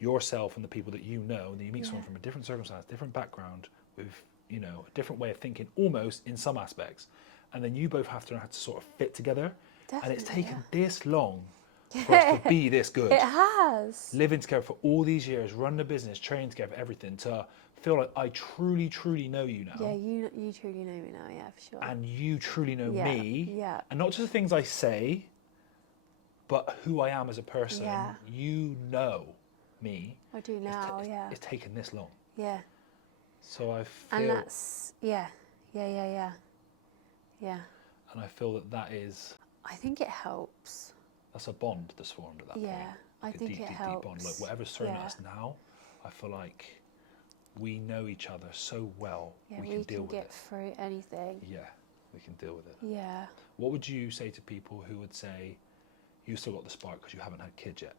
yourself and the people that you know, and then you meet someone from a different circumstance, different background, with, you know, a different way of thinking, almost in some aspects, and then you both have to know how to sort of fit together. Definitely, and it's taken this long for us to be this good. It has. Living together for all these years, running a business, training together, everything, to feel like I truly, truly know you now. Yeah, you truly know me now, yeah, for sure. And you truly know me. Yeah. And not just the things I say, but who I am as a person. Yeah. You know me. I do now, It's taken this long. Yeah. So I feel... And that's, yeah. Yeah. And I feel that is... I think it helps. That's a bond that's formed at that point. Yeah, I think it helps. Deep bond. Like whatever's thrown at us now, I feel like we know each other so well. Yeah, we can deal with it. We can get through anything. Yeah, we can deal with it. Yeah. What would you say to people who would say, you still got the spark because you haven't had kids yet?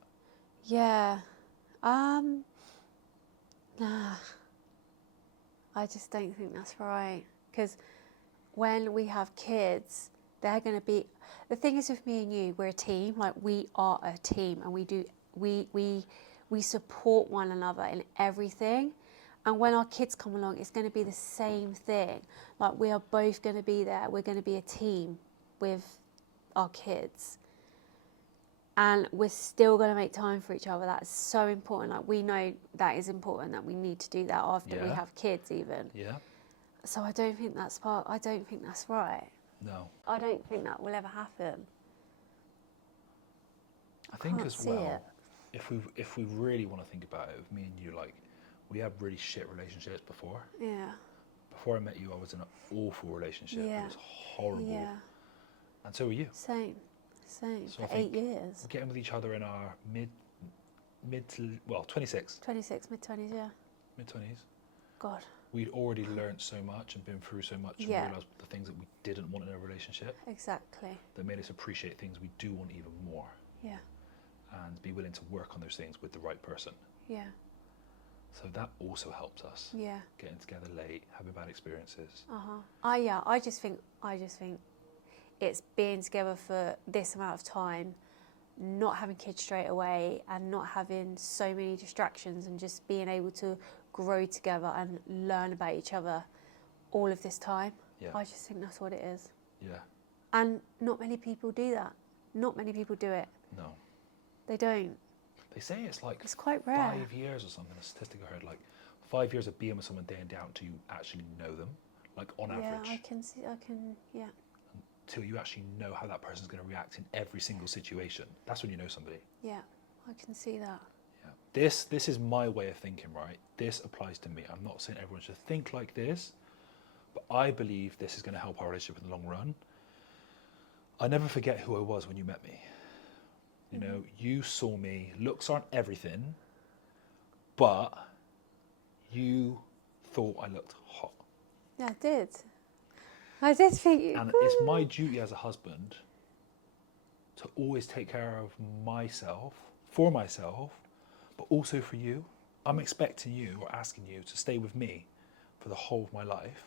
Yeah. Nah. I just don't think that's right. Because when we have kids, they're going to be... The thing is with me and you, we're a team. Like, we are a team, and we support one another in everything. And when our kids come along, it's going to be the same thing. Like, we are both going to be there. We're going to be a team with our kids. And we're still going to make time for each other. That's so important. Like, we know that is important, that we need to do that after we have kids even. Yeah. So I don't think that's right. No. I don't think that will ever happen. I think as well, if we really want to think about it, with me and you, like, we had really shit relationships before. Yeah. before I met you, I was in an awful relationship. Yeah. It was horrible. Yeah. And so were you. Same. So For 8 years. getting with each other in our mid to, well, 26. 26, mid-20s, yeah. Mid-20s. God. We'd already learnt so much and been through so much and Yeah. realised the things that we didn't want in a relationship Exactly. that made us appreciate things we do want even more Yeah. and be willing to work on those things with the right person. Yeah. So that also helps us. Yeah. Getting together late, having bad experiences. I just think it's being together for this amount of time, not having kids straight away and not having so many distractions and just being able to grow together and learn about each other all of this time. Yeah. I just think that's what it is. Yeah. And not many people do that. Not many people do it. No. They don't. They say it's like It's quite rare. 5 years or something, a statistic I heard, like 5 years of being with someone day in, day out until you actually know them, like on average. Yeah. Until you actually know how that person's going to react in every single situation. That's when you know somebody. Yeah, I can see that. Yeah. This is my way of thinking, right? This applies to me. I'm not saying everyone should think like this, but I believe this is going to help our relationship in the long run. I never forget who I was when you met me. You know, you saw me, looks aren't everything, but you thought I looked hot. Yeah, I did. I did think you. And it's my duty as a husband to always take care of myself, for myself, but also for you. I'm expecting you or asking you to stay with me for the whole of my life.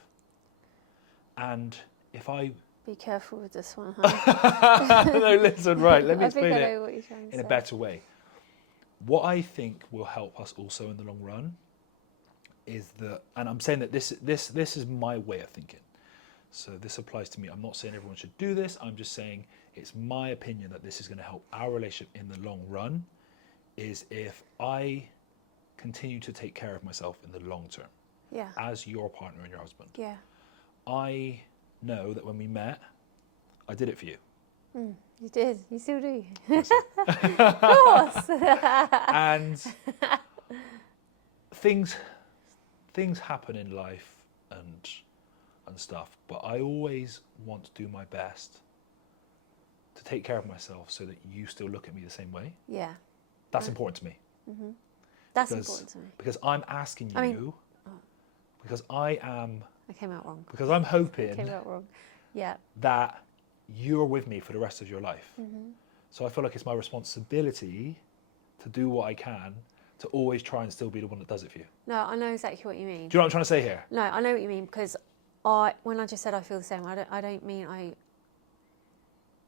And if I... Be careful with this one, huh? No, listen, right, let me explain I think I it know what you're trying to in say. a better way. What I think will help us also in the long run is that, and I'm saying that this is my way of thinking. So this applies to me. I'm not saying everyone should do this. I'm just saying it's my opinion that this is going to help our relationship in the long run, is if I continue to take care of myself in the long term. Yeah. As your partner and your husband. Yeah. I know that when we met, I did it for you. You did. You still do. Of course. And things happen in life and stuff, but I always want to do my best to take care of myself so that you still look at me the same way. Yeah. That's important to me. Mm-hmm. That's important to me. Because I'm asking you, because I am... I came out wrong. Because I'm hoping I came out wrong. Yeah. that you're with me for the rest of your life. Mm-hmm. So I feel like it's my responsibility to do what I can to always try and still be the one that does it for you. No, I know exactly what you mean. Do you know what I'm trying to say here? No, I know what you mean, because when I just said I feel the same, I don't mean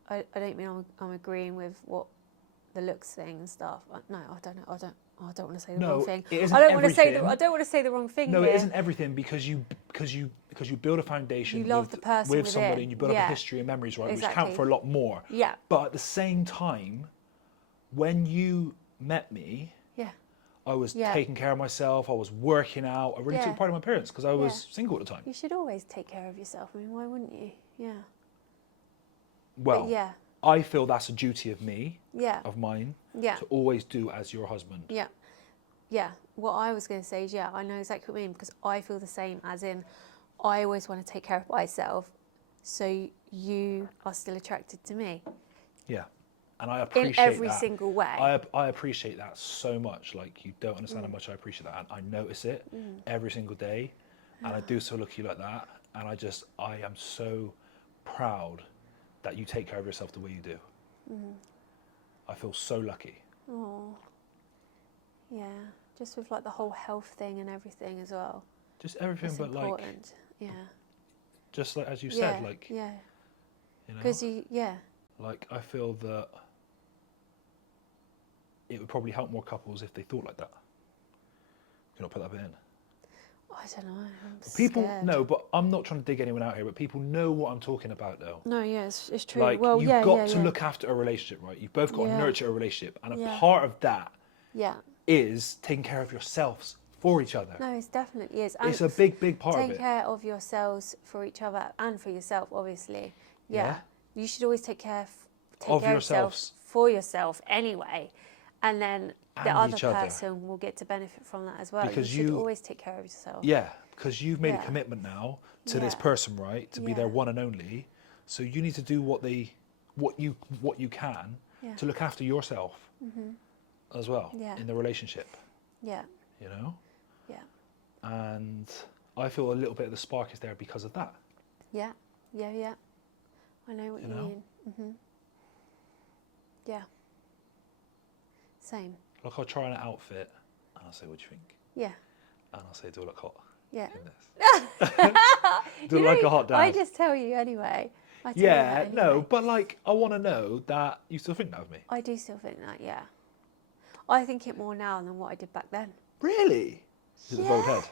I'm agreeing with what the looks thing and stuff. No, I don't know. I don't want to say the wrong thing. It isn't I don't want to say everything. I don't want to say the wrong thing. No, here. it isn't everything because you build a foundation You love the person with somebody within. and you build up a history and memories, right, which count Exactly. for a lot more. Yeah. But at the same time, when you met me, Yeah. I was taking care of myself. I was working out. I really took pride in my appearance because I was single at the time. You should always take care of yourself. I mean, why wouldn't you? Yeah. Well, But yeah. I feel that's a duty of me, Yeah. of mine, Yeah. to always do as your husband. Yeah. Yeah. What I was going to say is, I know exactly what you mean, because I feel the same, as in, I always want to take care of myself, so you are still attracted to me. Yeah. And I appreciate in every that. single way. I appreciate that so much. Like, you don't understand how much I appreciate that. And I notice it every single day. And I do still look at you like that. And I am so proud that you take care of yourself the way you do. I feel so lucky. Oh. Yeah. Just with like the whole health thing and everything as well. Just everything, It's but important. like, just like as you said, like, yeah. you know, Because like I feel that it would probably help more couples if they thought like that. Can I put that bit in? I don't know. I'm People scared. no, but I'm not trying to dig anyone out here. But people know what I'm talking about, though. No, yeah, it's true. Like, well, you've got to look after a relationship, right? You've both got to nurture a relationship, and a part of that is taking care of yourselves for each other. No, it definitely is. It's a big, big part of it. Take care of yourselves for each other and for yourself, obviously. Yeah. You should always take care Of of yourself yourselves. for yourself anyway, and then the And other each other. person will get to benefit from that as well. Because you should you- always take care of yourself. Yeah, because you've made a Yeah. commitment now to this Yeah. person, right? To be their Yeah. one and only. So you need to do what you can Yeah. to look after yourself as well Yeah. in the relationship, Yeah. you know? Yeah. And I feel a little bit of the spark is there because of that. Yeah. Yeah. Yeah. I know what you know? mean. Yeah. Same. Like I'll try on an outfit and I'll say, what do you think? Yeah. And I'll say, do I look hot Yeah. in this? Do I like a hot dad? I just tell you anyway. I tell you Yeah, that no, anyway. but like I want to know that you still think that of me. I do still think that, yeah. I think it more now than what I did back then. Really? Is it the bald head?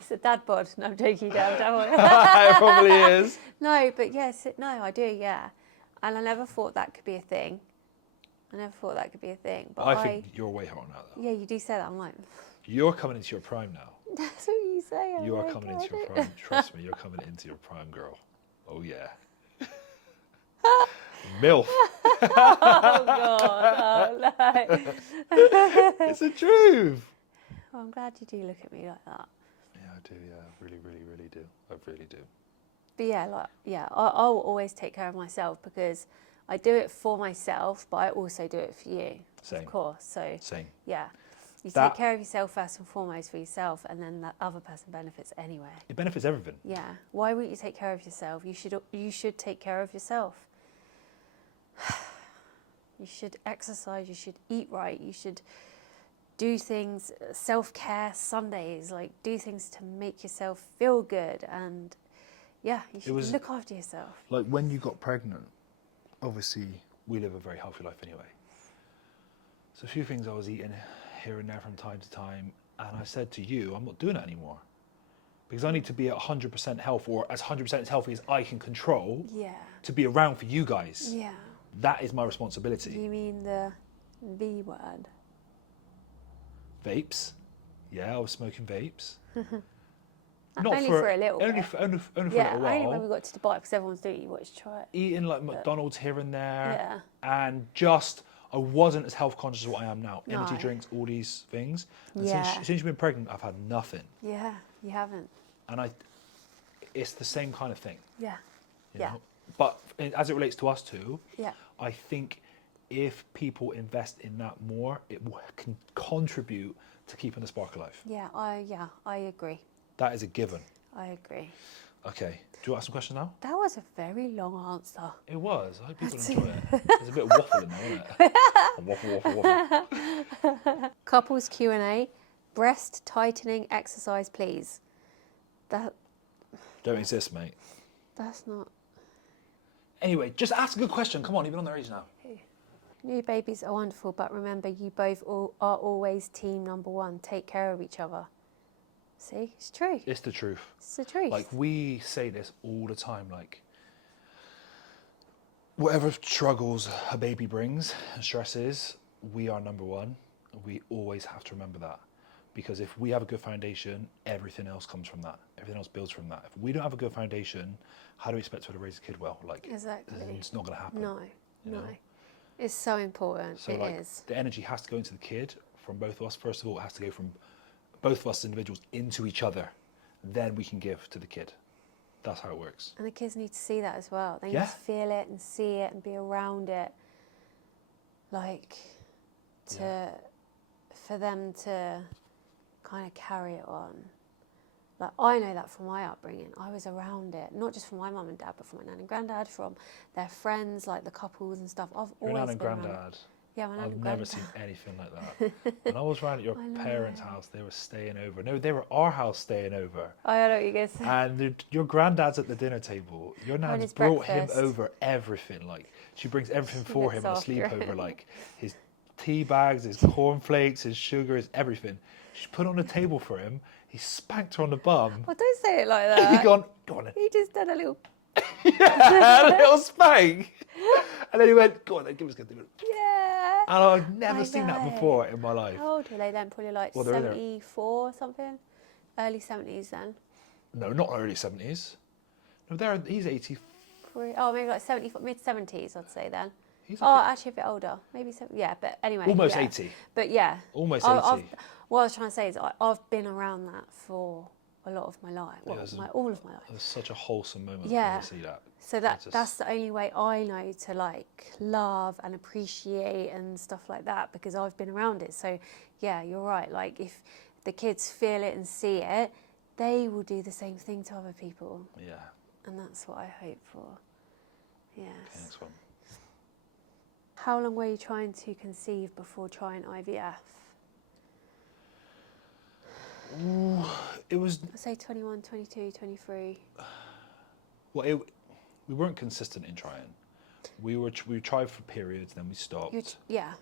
It's a dad bod. No, I'm joking, Dad. It probably is. No, but yes, no, I do, yeah. And I never thought that could be a thing. But I think you're way hot now, though. Yeah, you do say that. I'm like, You're coming into your prime now. that's what you say. I'm You are like, coming I into your don't- prime. Trust me, you're coming into your prime, girl. Oh yeah. MILF. Oh, God. Oh, no. It's the truth. Well, I'm glad you do look at me like that. Yeah, I do. Yeah, I really, really, really do. I really do. But yeah, I'll always take care of myself because I do it for myself, but I also do it for you, Same. of course. So Same. yeah, you That- take care of yourself first and foremost for yourself, and then that other person benefits anyway. It benefits everything. Yeah. Why wouldn't you take care of yourself? You should take care of yourself. You should exercise. You should eat right. You should do things, self-care Sundays, like do things to make yourself feel good, and yeah, you should look after yourself. Like when you got pregnant, obviously we live a very healthy life anyway. So a few things I was eating here and there from time to time, and I said to you, I'm not doing that anymore. Because I need to be at 100% health, or as 100% as healthy as I can control, Yeah. to be around for you guys. Yeah. That is my responsibility. You mean the V word? Vapes. Yeah, I was smoking vapes. Only for a little only bit. For, only, only for Yeah, a little while. only when we got to Dubai because everyone's doing it. You wanted to try it. Eating like McDonald's here and there. Yeah. And just, I wasn't as health conscious as what I am now. No. Energy drinks, all these things. And Yeah. since you've been pregnant, I've had nothing. Yeah, you haven't. And it's the same kind of thing. Yeah. You Yeah. know? But as it relates to us two, Yeah. I think if people invest in that more, can contribute to keeping the spark alive. Yeah, I agree. That is a given. I agree. Okay. Do you ask some questions now? That was a very long answer. It was. I hope people enjoy it. There's a bit of waffle in there, wasn't it? Waffle. Couples Q&A. Breast tightening exercise, please. Don't exist, mate. That's not... Anyway, just ask a good question. Come on, you've been on their age now. New babies are wonderful, but remember, you both are always team number one. Take care of each other. See, it's true. It's the truth. It's the truth. Like, we say this all the time, like, whatever struggles a baby brings and stresses, we are number one. We always have to remember that. Because if we have a good foundation, everything else comes from that. Everything else builds from that. If we don't have a good foundation, how do we expect her to raise a kid well? Like, Exactly. it's not going to happen. No. you know? It's so important. So It like, is. the energy has to go into the kid from both of us. First of all, it has to go from both of us as individuals into each other. Then we can give to the kid. That's how it works. And the kids need to see that as well. They need Yeah. to feel it and see it and be around it. Like, for them to kind of carry it on. Like, I know that from my upbringing. I was around it, not just from my mum and dad, but from my nan and granddad, from their friends, like the couples and stuff. I've Your always nan and been around. granddad. Yeah, my nan I've and never granddad. seen anything like that. When I was around at your I know. parents' house, they were staying over. No, they were our house staying over. I know what you're going to say. And your granddad's at the dinner table. Your nan's his brought breakfast. him over everything. Like, she brings everything She for looks him on a after sleepover. him. Like, his tea bags, his cornflakes, his sugar, his everything. She put it on the table for him. He spanked her on the bum. Well, don't say it like He that. gone, go on then. He just did a little... Yeah, a little spank. And then he went, go on then, give us a good. Yeah. And I've never I seen that know. before in my life. How old were they then? Probably like Well, they're in their- 74 or something? Early 70s then? No, not early 70s. No, he's 80. Oh, maybe like 70, mid-70s, I'd say then. He's actually a bit older, maybe yeah. But anyway, almost yeah. 80. But yeah, Almost I've 80. what I was trying to say is I've been around that for a lot of my life. Well, all of my life. It was such a wholesome moment Yeah. when you see that. So that's the only way I know to like love and appreciate and stuff like that, because I've been around it. So yeah, you're right. Like if the kids feel it and see it, they will do the same thing to other people. Yeah. And that's what I hope for. Yes. Okay, next one. How long were you trying to conceive before trying IVF? Ooh, it was. I'd say 21, 22, 23. Well, we weren't consistent in trying. We tried for periods, then we stopped. Yeah.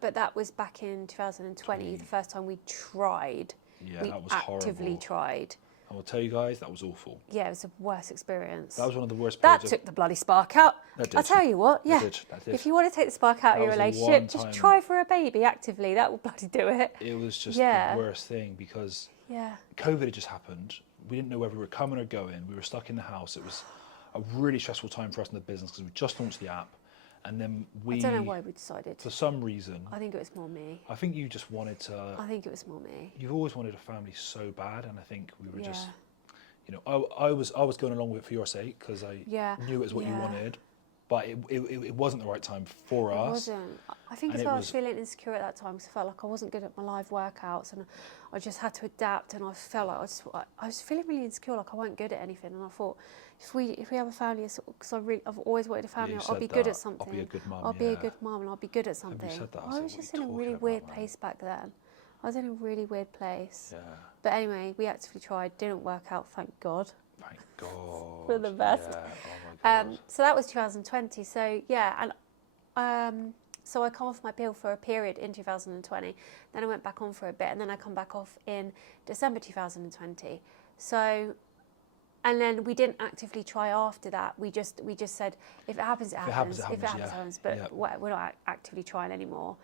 But that was back in 2020, the first time we tried. Yeah, we that was actively horrible. tried. I will tell you guys, that was awful. Yeah, it was the worst experience. That was one of the worst That periods. took the bloody spark out. That did. I tell you what, yeah. That did. If you want to take the spark out of your relationship, just try for a baby actively. That will bloody do it. It was just the worst thing because COVID had just happened. We didn't know whether we were coming or going. We were stuck in the house. It was a really stressful time for us in the business because we just launched the app. And then I don't know why we decided. For some reason. I think it was more me. I think you just wanted to. I think it was more me. You've always wanted a family so bad, and I think we were just. You know, I was going along with it for your sake because I knew it was what you wanted, but it wasn't the right time for us. It wasn't. I think I was feeling insecure at that time because I felt like I wasn't good at my live workouts and I just had to adapt, and I felt like I was feeling really insecure, like I wasn't good at anything. And I thought, if we have a family, because I've always wanted a family, I'll be good at something. I'll be a good mum. I'll be a good mum and I'll be good at something. You said that, I was just in a really weird place back then. I was in a really weird place. Yeah. But anyway, we actively tried, didn't work out, thank God. Thank God. For the best. Yeah. Oh my God. So that was 2020. So yeah, and so I come off my pill for a period in 2020. Then I went back on for a bit, and then I come back off in December 2020. So, and then we didn't actively try after that. We just said, if it happens, it happens. If it happens, it happens. But we're not actively trying anymore,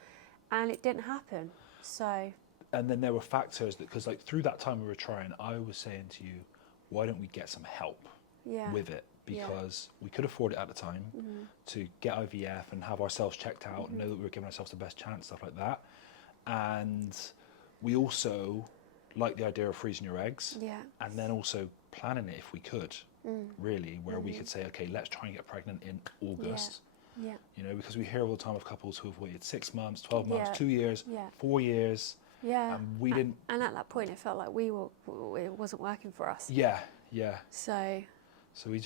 and it didn't happen. So. And then there were factors that, because like through that time we were trying, I was saying to you, why don't we get some help with it? Because we could afford it at the time to get IVF and have ourselves checked out and know that we were giving ourselves the best chance, stuff like that. And we also like the idea of freezing your eggs and then also planning it if we could, really, where we could say, okay, let's try and get pregnant in August. Yeah. You know, because we hear all the time of couples who have waited 6 months, 12 months, 2 years, 4 years. Yeah. And we didn't. And at that point, it felt like it wasn't working for us. Yeah. So we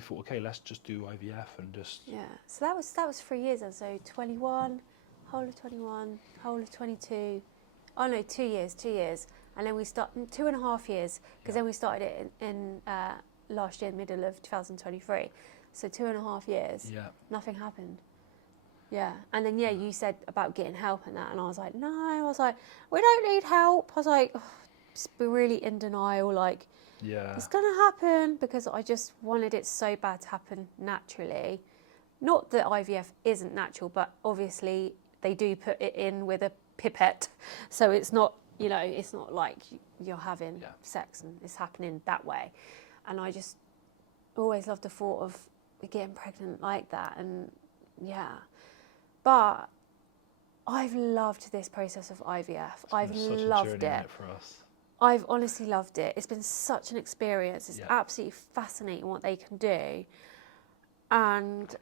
thought, okay, let's just do IVF and just. Yeah. So that was 3 years. So 21, whole of 21, whole of 22. Oh no, 2 years. And then we 2.5 years, because then we started it in last year, middle of 2023. So 2.5 years. Yeah. Nothing happened. Yeah, and then you said about getting help and that, and I was like, no. I was like, we don't need help. I was like, just be really in denial, like, it's gonna happen, because I just wanted it so bad to happen naturally. Not that IVF isn't natural, but obviously they do put it in with a pipette, so it's not, it's not like you're having sex and it's happening that way. And I just always loved the thought of getting pregnant like that, and But I've loved this process of IVF. I've loved it. For us. I've honestly loved it. It's been such an experience. It's absolutely fascinating what they can do. And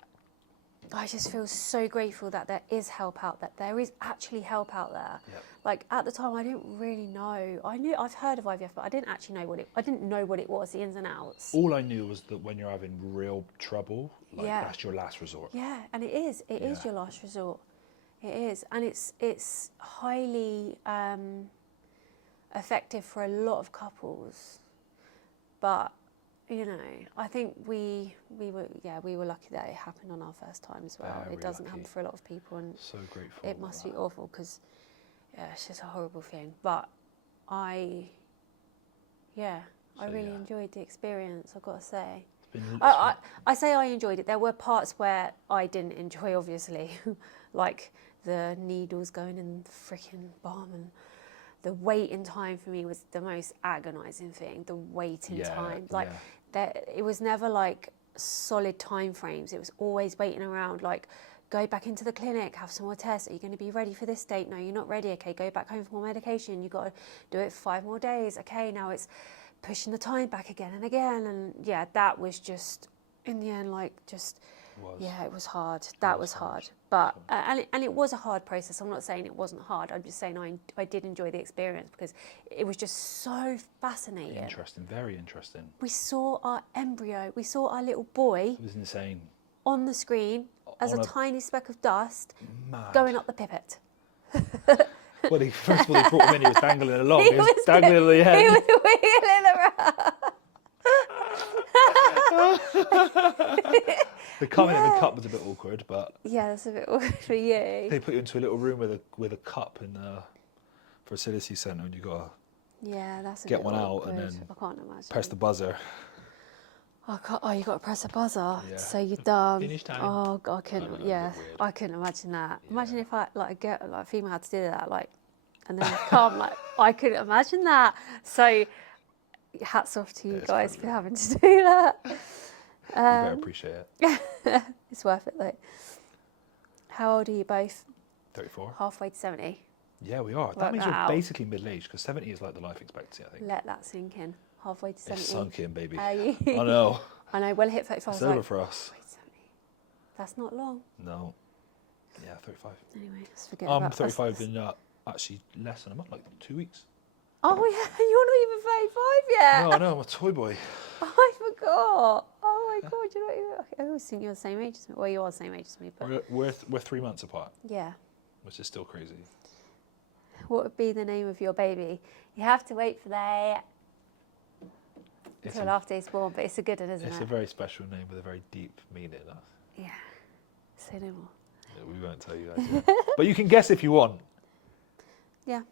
I just feel so grateful that there is help out there. There is actually help out there. Yep. Like at the time, I didn't really know. I've heard of IVF, but I didn't actually know I didn't know what it was, the ins and outs. All I knew was that when you're having real trouble, that's your last resort. Yeah, and it is. It is your last resort. It is, and it's highly effective for a lot of couples. But I think we were lucky that it happened on our first time as well. It doesn't happen for a lot of people, and so grateful. It must be awful, because it's just a horrible thing. But I really enjoyed the experience, I've got to say. I say I enjoyed it. There were parts where I didn't enjoy, obviously, like the needles going in the freaking bum, and the waiting time for me was the most agonising thing. The waiting time, it was never like solid time frames. It was always waiting around, like go back into the clinic, have some more tests. Are you going to be ready for this date? No, you're not ready. Okay, go back home for more medication. You've got to do it for 5 more days. Okay, now it's pushing the time back again and again. And yeah, that was just, in the end, like just, yeah, it was hard. That was hard. But, and it was a hard process. I'm not saying it wasn't hard. I'm just saying I did enjoy the experience because it was just so fascinating. Interesting, very interesting. We saw our embryo. We saw our little boy. It was insane. On the screen as a tiny speck of dust Going up the pipet. Well, first of all, they brought him in, he was dangling along. He was dangling on the head. He was wiggling around. The coming in the cup was a bit awkward, but... Yeah, that's a bit awkward for you. They put you into a little room with a cup in the fertility centre and you got to that's a get bit one awkward. out and then I can't imagine. press the buzzer. Oh, you got to press a buzzer, Yeah. so you're done. Finish time. Oh God, I couldn't. know, Yeah, a bit weird. I couldn't imagine that. Yeah. Imagine if I a female had to do that, like, and then come, like, I couldn't imagine that. So, hats off to you guys for having to do that. You better appreciate it. It's worth it though. How old are you both? 34. Halfway to 70. Yeah, we are. That means you're basically middle-aged because 70 is like the life expectancy, I think. Let that sink in. Halfway to 70. It's sunk in, baby. I know. I know. Well, it hit 35. It's over for us. Wait, 70. That's not long. No. Yeah, 35. Anyway, let's forget I'm about 35 in actually less than a month, like 2 weeks. Oh yeah, you're not even 35 yet. No, I know, I'm a toy boy. I forgot. Oh my God, you're not even... I always think you're the same age as me. Well, you are the same age as me, but... We're 3 months apart. Yeah. Which is still crazy. What would be the name of your baby? You have to wait for that until after he's born, but it's a good one, isn't it? It's a very special name with a very deep meaning. Yeah. Say no more. Yeah, we won't tell you guys yet. But you can guess if you want. Yeah,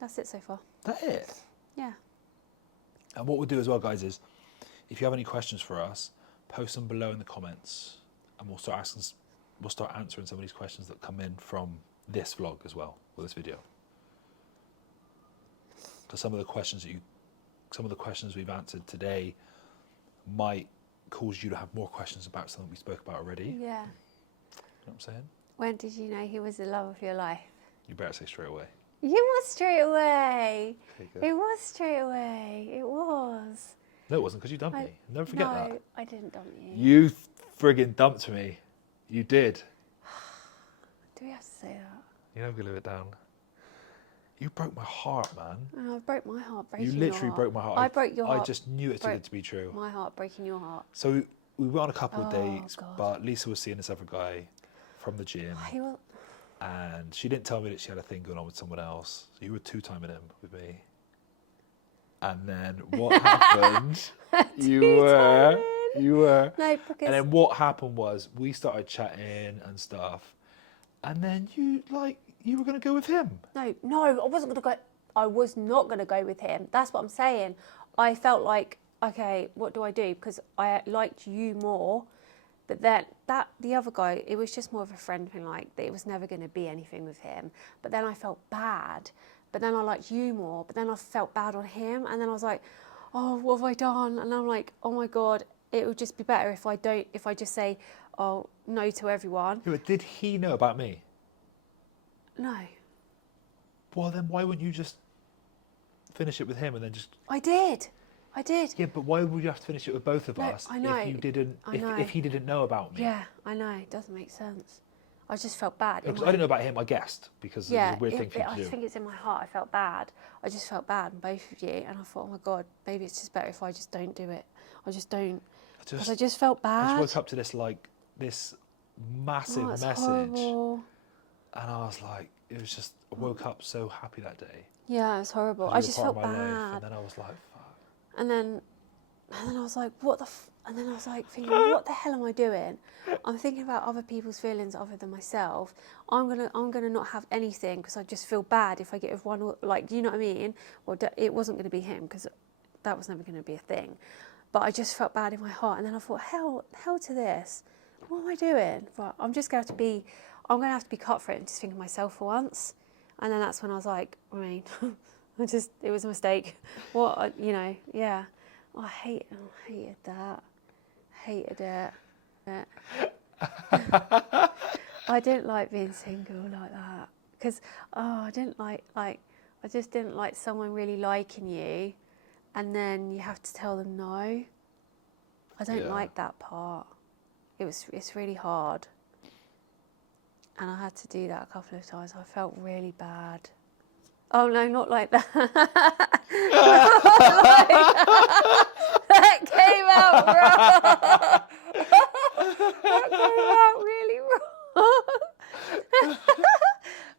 that's it so far. That it? Yeah. And what we'll do as well, guys, is if you have any questions for us, post them below in the comments, and we'll start answering some of these questions that come in from this vlog as well, or this video. Because some of the questions we've answered today might cause you to have more questions about something we spoke about already. Yeah. You know what I'm saying? When did you know he was the love of your life? You better say straight away. You was straight away. Okay, good. It was straight away. It was. No, it wasn't, because you dumped me. Never forget that. No, I didn't dump you. You friggin' dumped me. You did. Do we have to say that? You're never gonna live it down. You broke my heart, man. Oh, I broke my heart breaking You literally your heart. broke my heart. I broke your heart. I just knew it too good to be true. My heart breaking your heart. So we went on a couple of dates, God. but Lisa was seeing this other guy from the gym, He was... and she didn't tell me that she had a thing going on with someone else. So you were 2-timing him with me. And then what happened? You were. No, because... And then what happened was we started chatting and stuff, and then you were going to go with him. No, I wasn't going to go. I was not going to go with him. That's what I'm saying. I felt like, okay, what do I do? Because I liked you more. But then the other guy, it was just more of a friend thing, like that it was never going to be anything with him. But then I felt bad. But then I liked you more. But then I felt bad on him. And then I was like, oh, what have I done? And I'm like, oh my God, it would just be better if I just say, oh, no to everyone. Yeah, but did he know about me? No. Well, then why wouldn't you just finish it with him and then just... I did. Yeah, but why would you have to finish it with both of us I know. if you didn't, if he didn't know about me? Yeah, I know. It doesn't make sense. I just felt bad. Because I didn't know about him, I guessed, because it was a weird thing for you to do. I think it's in my heart. I felt bad. I just felt bad on both of you. And I thought, oh my God, maybe it's just better if I just don't do it. I just don't. Because I just felt bad. I just woke up to this massive message. Horrible. And I was like, it was just, I woke up so happy that day. Yeah, it was horrible. I just felt bad. And then I was like, fuck. And then I was like, and then I was like thinking, what the hell am I doing? I'm thinking about other people's feelings other than myself. I'm gonna not have anything because I just feel bad if I get with one, like, you know what I mean? Well, it wasn't going to be him because that was never going to be a thing. But I just felt bad in my heart. And then I thought, hell to this. What am I doing? Right, I'm going to have to be cut for it and just think of myself for once. And then that's when I was like, I mean, it was a mistake. What, yeah. Oh, I hated that. Hated it. I didn't like being single like that because I didn't like I just didn't like someone really liking you, and then you have to tell them no. I don't like that part. It's really hard, and I had to do that a couple of times. I felt really bad. Oh no, not like that. That came out wrong. That came out really wrong.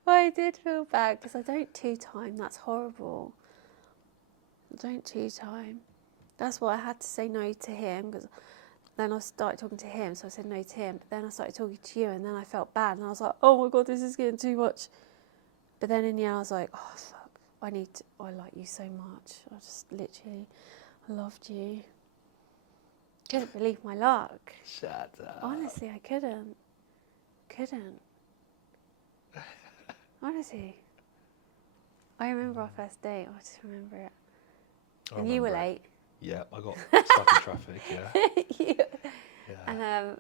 I did feel bad because I don't two-time. That's horrible. I don't two-time. That's why I had to say no to him, because then I started talking to him, so I said no to him. But then I started talking to you, and then I felt bad, and I was like, oh my God, this is getting too much. But then in the end, I was like, oh fuck, I like you so much. I just literally loved you. Couldn't believe my luck. Shut up. Honestly, I couldn't. Honestly. I remember our first date. I just remember it. And you were late. Yeah, I got stuck in traffic, yeah. And I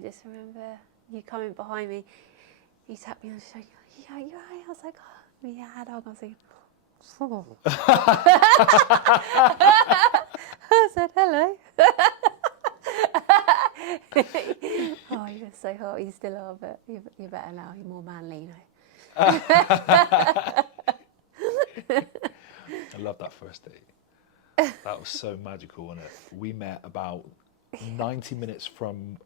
just remember you coming behind me. You tapped me on the shoulder. Yeah, you're right. I was like, oh, yeah, I had a hug. I was like, oh. I said, hello. Oh, you're so hot. You still are, but you're better now. You're more manly, you know. I love that first date. That was so magical, wasn't it? We met about 90 minutes from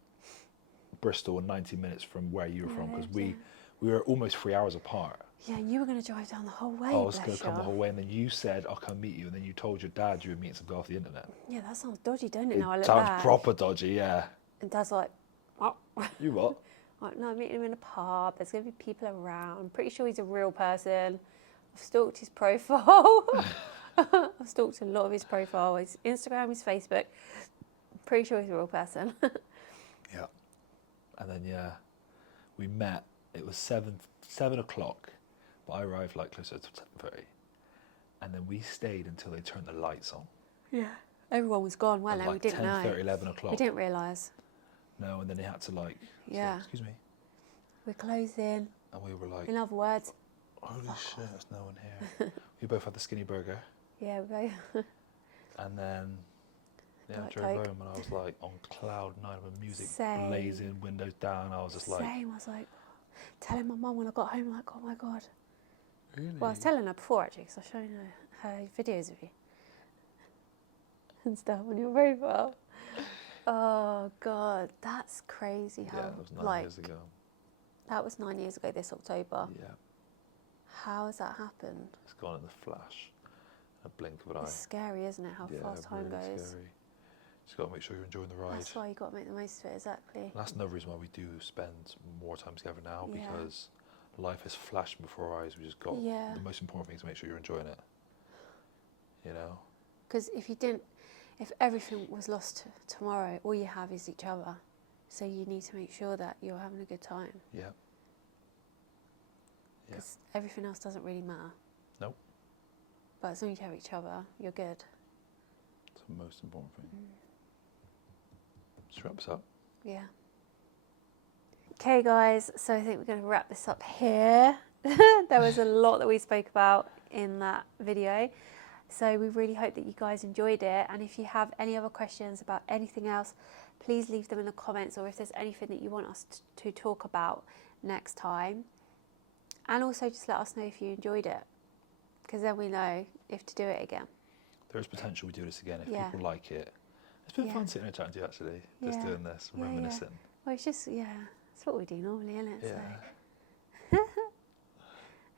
Bristol and 90 minutes from where you were from, because we were almost 3 hours apart. Yeah, you were going to drive down the whole way. I was going to come the whole way, and then you said, I'll come meet you, and then you told your dad you were meeting some girl off the internet. Yeah, that sounds dodgy, don't it, now I look sounds back? proper dodgy, yeah. And Dad's like, oh. You what? Like, no, I'm meeting him in a pub. There's going to be people around. I'm pretty sure he's a real person. I've stalked his profile. I've stalked a lot of his profile, his Instagram, his Facebook. I'm pretty sure he's a real person. Yeah. And then, we met. It was 7 o'clock, but I arrived like closer to 7:30. And then we stayed until they turned the lights on. Yeah. Everyone was gone, well, Like we didn't 10:30, know. 11 o'clock. We didn't realise. No, and then they had to say, excuse me. We're closing. And we were like, in other words, holy shit, there's no one here. We both had the skinny burger. Yeah, we both. And then, I drove home, and I was like on cloud 9 with music blazing, windows down. I was just like... Same. I was like, telling my mum when I got home, like, oh my God. Really? Well, I was telling her before, actually, because I was showing her videos of you and stuff on your profile. Oh God, that's crazy. How that was 9 years ago. That was 9 years ago this October. Yeah. How has that happened? It's gone in the flash, a blink of an eye. It's scary, isn't it? How fast time really goes. Scary. Just got to make sure you're enjoying the ride. That's why you got to make the most of it. Exactly. And that's another reason why we do spend more time together now, because life is flashing before our eyes. We just got the most important thing to make sure you're enjoying it. You know. Because if everything was lost tomorrow, all you have is each other. So you need to make sure that you're having a good time. Yeah. Because everything else doesn't really matter. Nope. But as long as you have each other, you're good. It's the most important thing. Just wrap this up. Yeah. Okay, guys, so I think we're going to wrap this up here. There was a lot that we spoke about in that video. So we really hope that you guys enjoyed it. And if you have any other questions about anything else, please leave them in the comments, or if there's anything that you want us to talk about next time. And also just let us know if you enjoyed it, because then we know if to do it again. There is potential we do this again if people like it. It's been fun sitting and chatting to you, actually, just doing this, reminiscing. Well, it's just, it's what we do normally, isn't it? Yeah. So.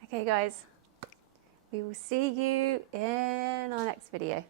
Okay, guys. We will see you in our next video.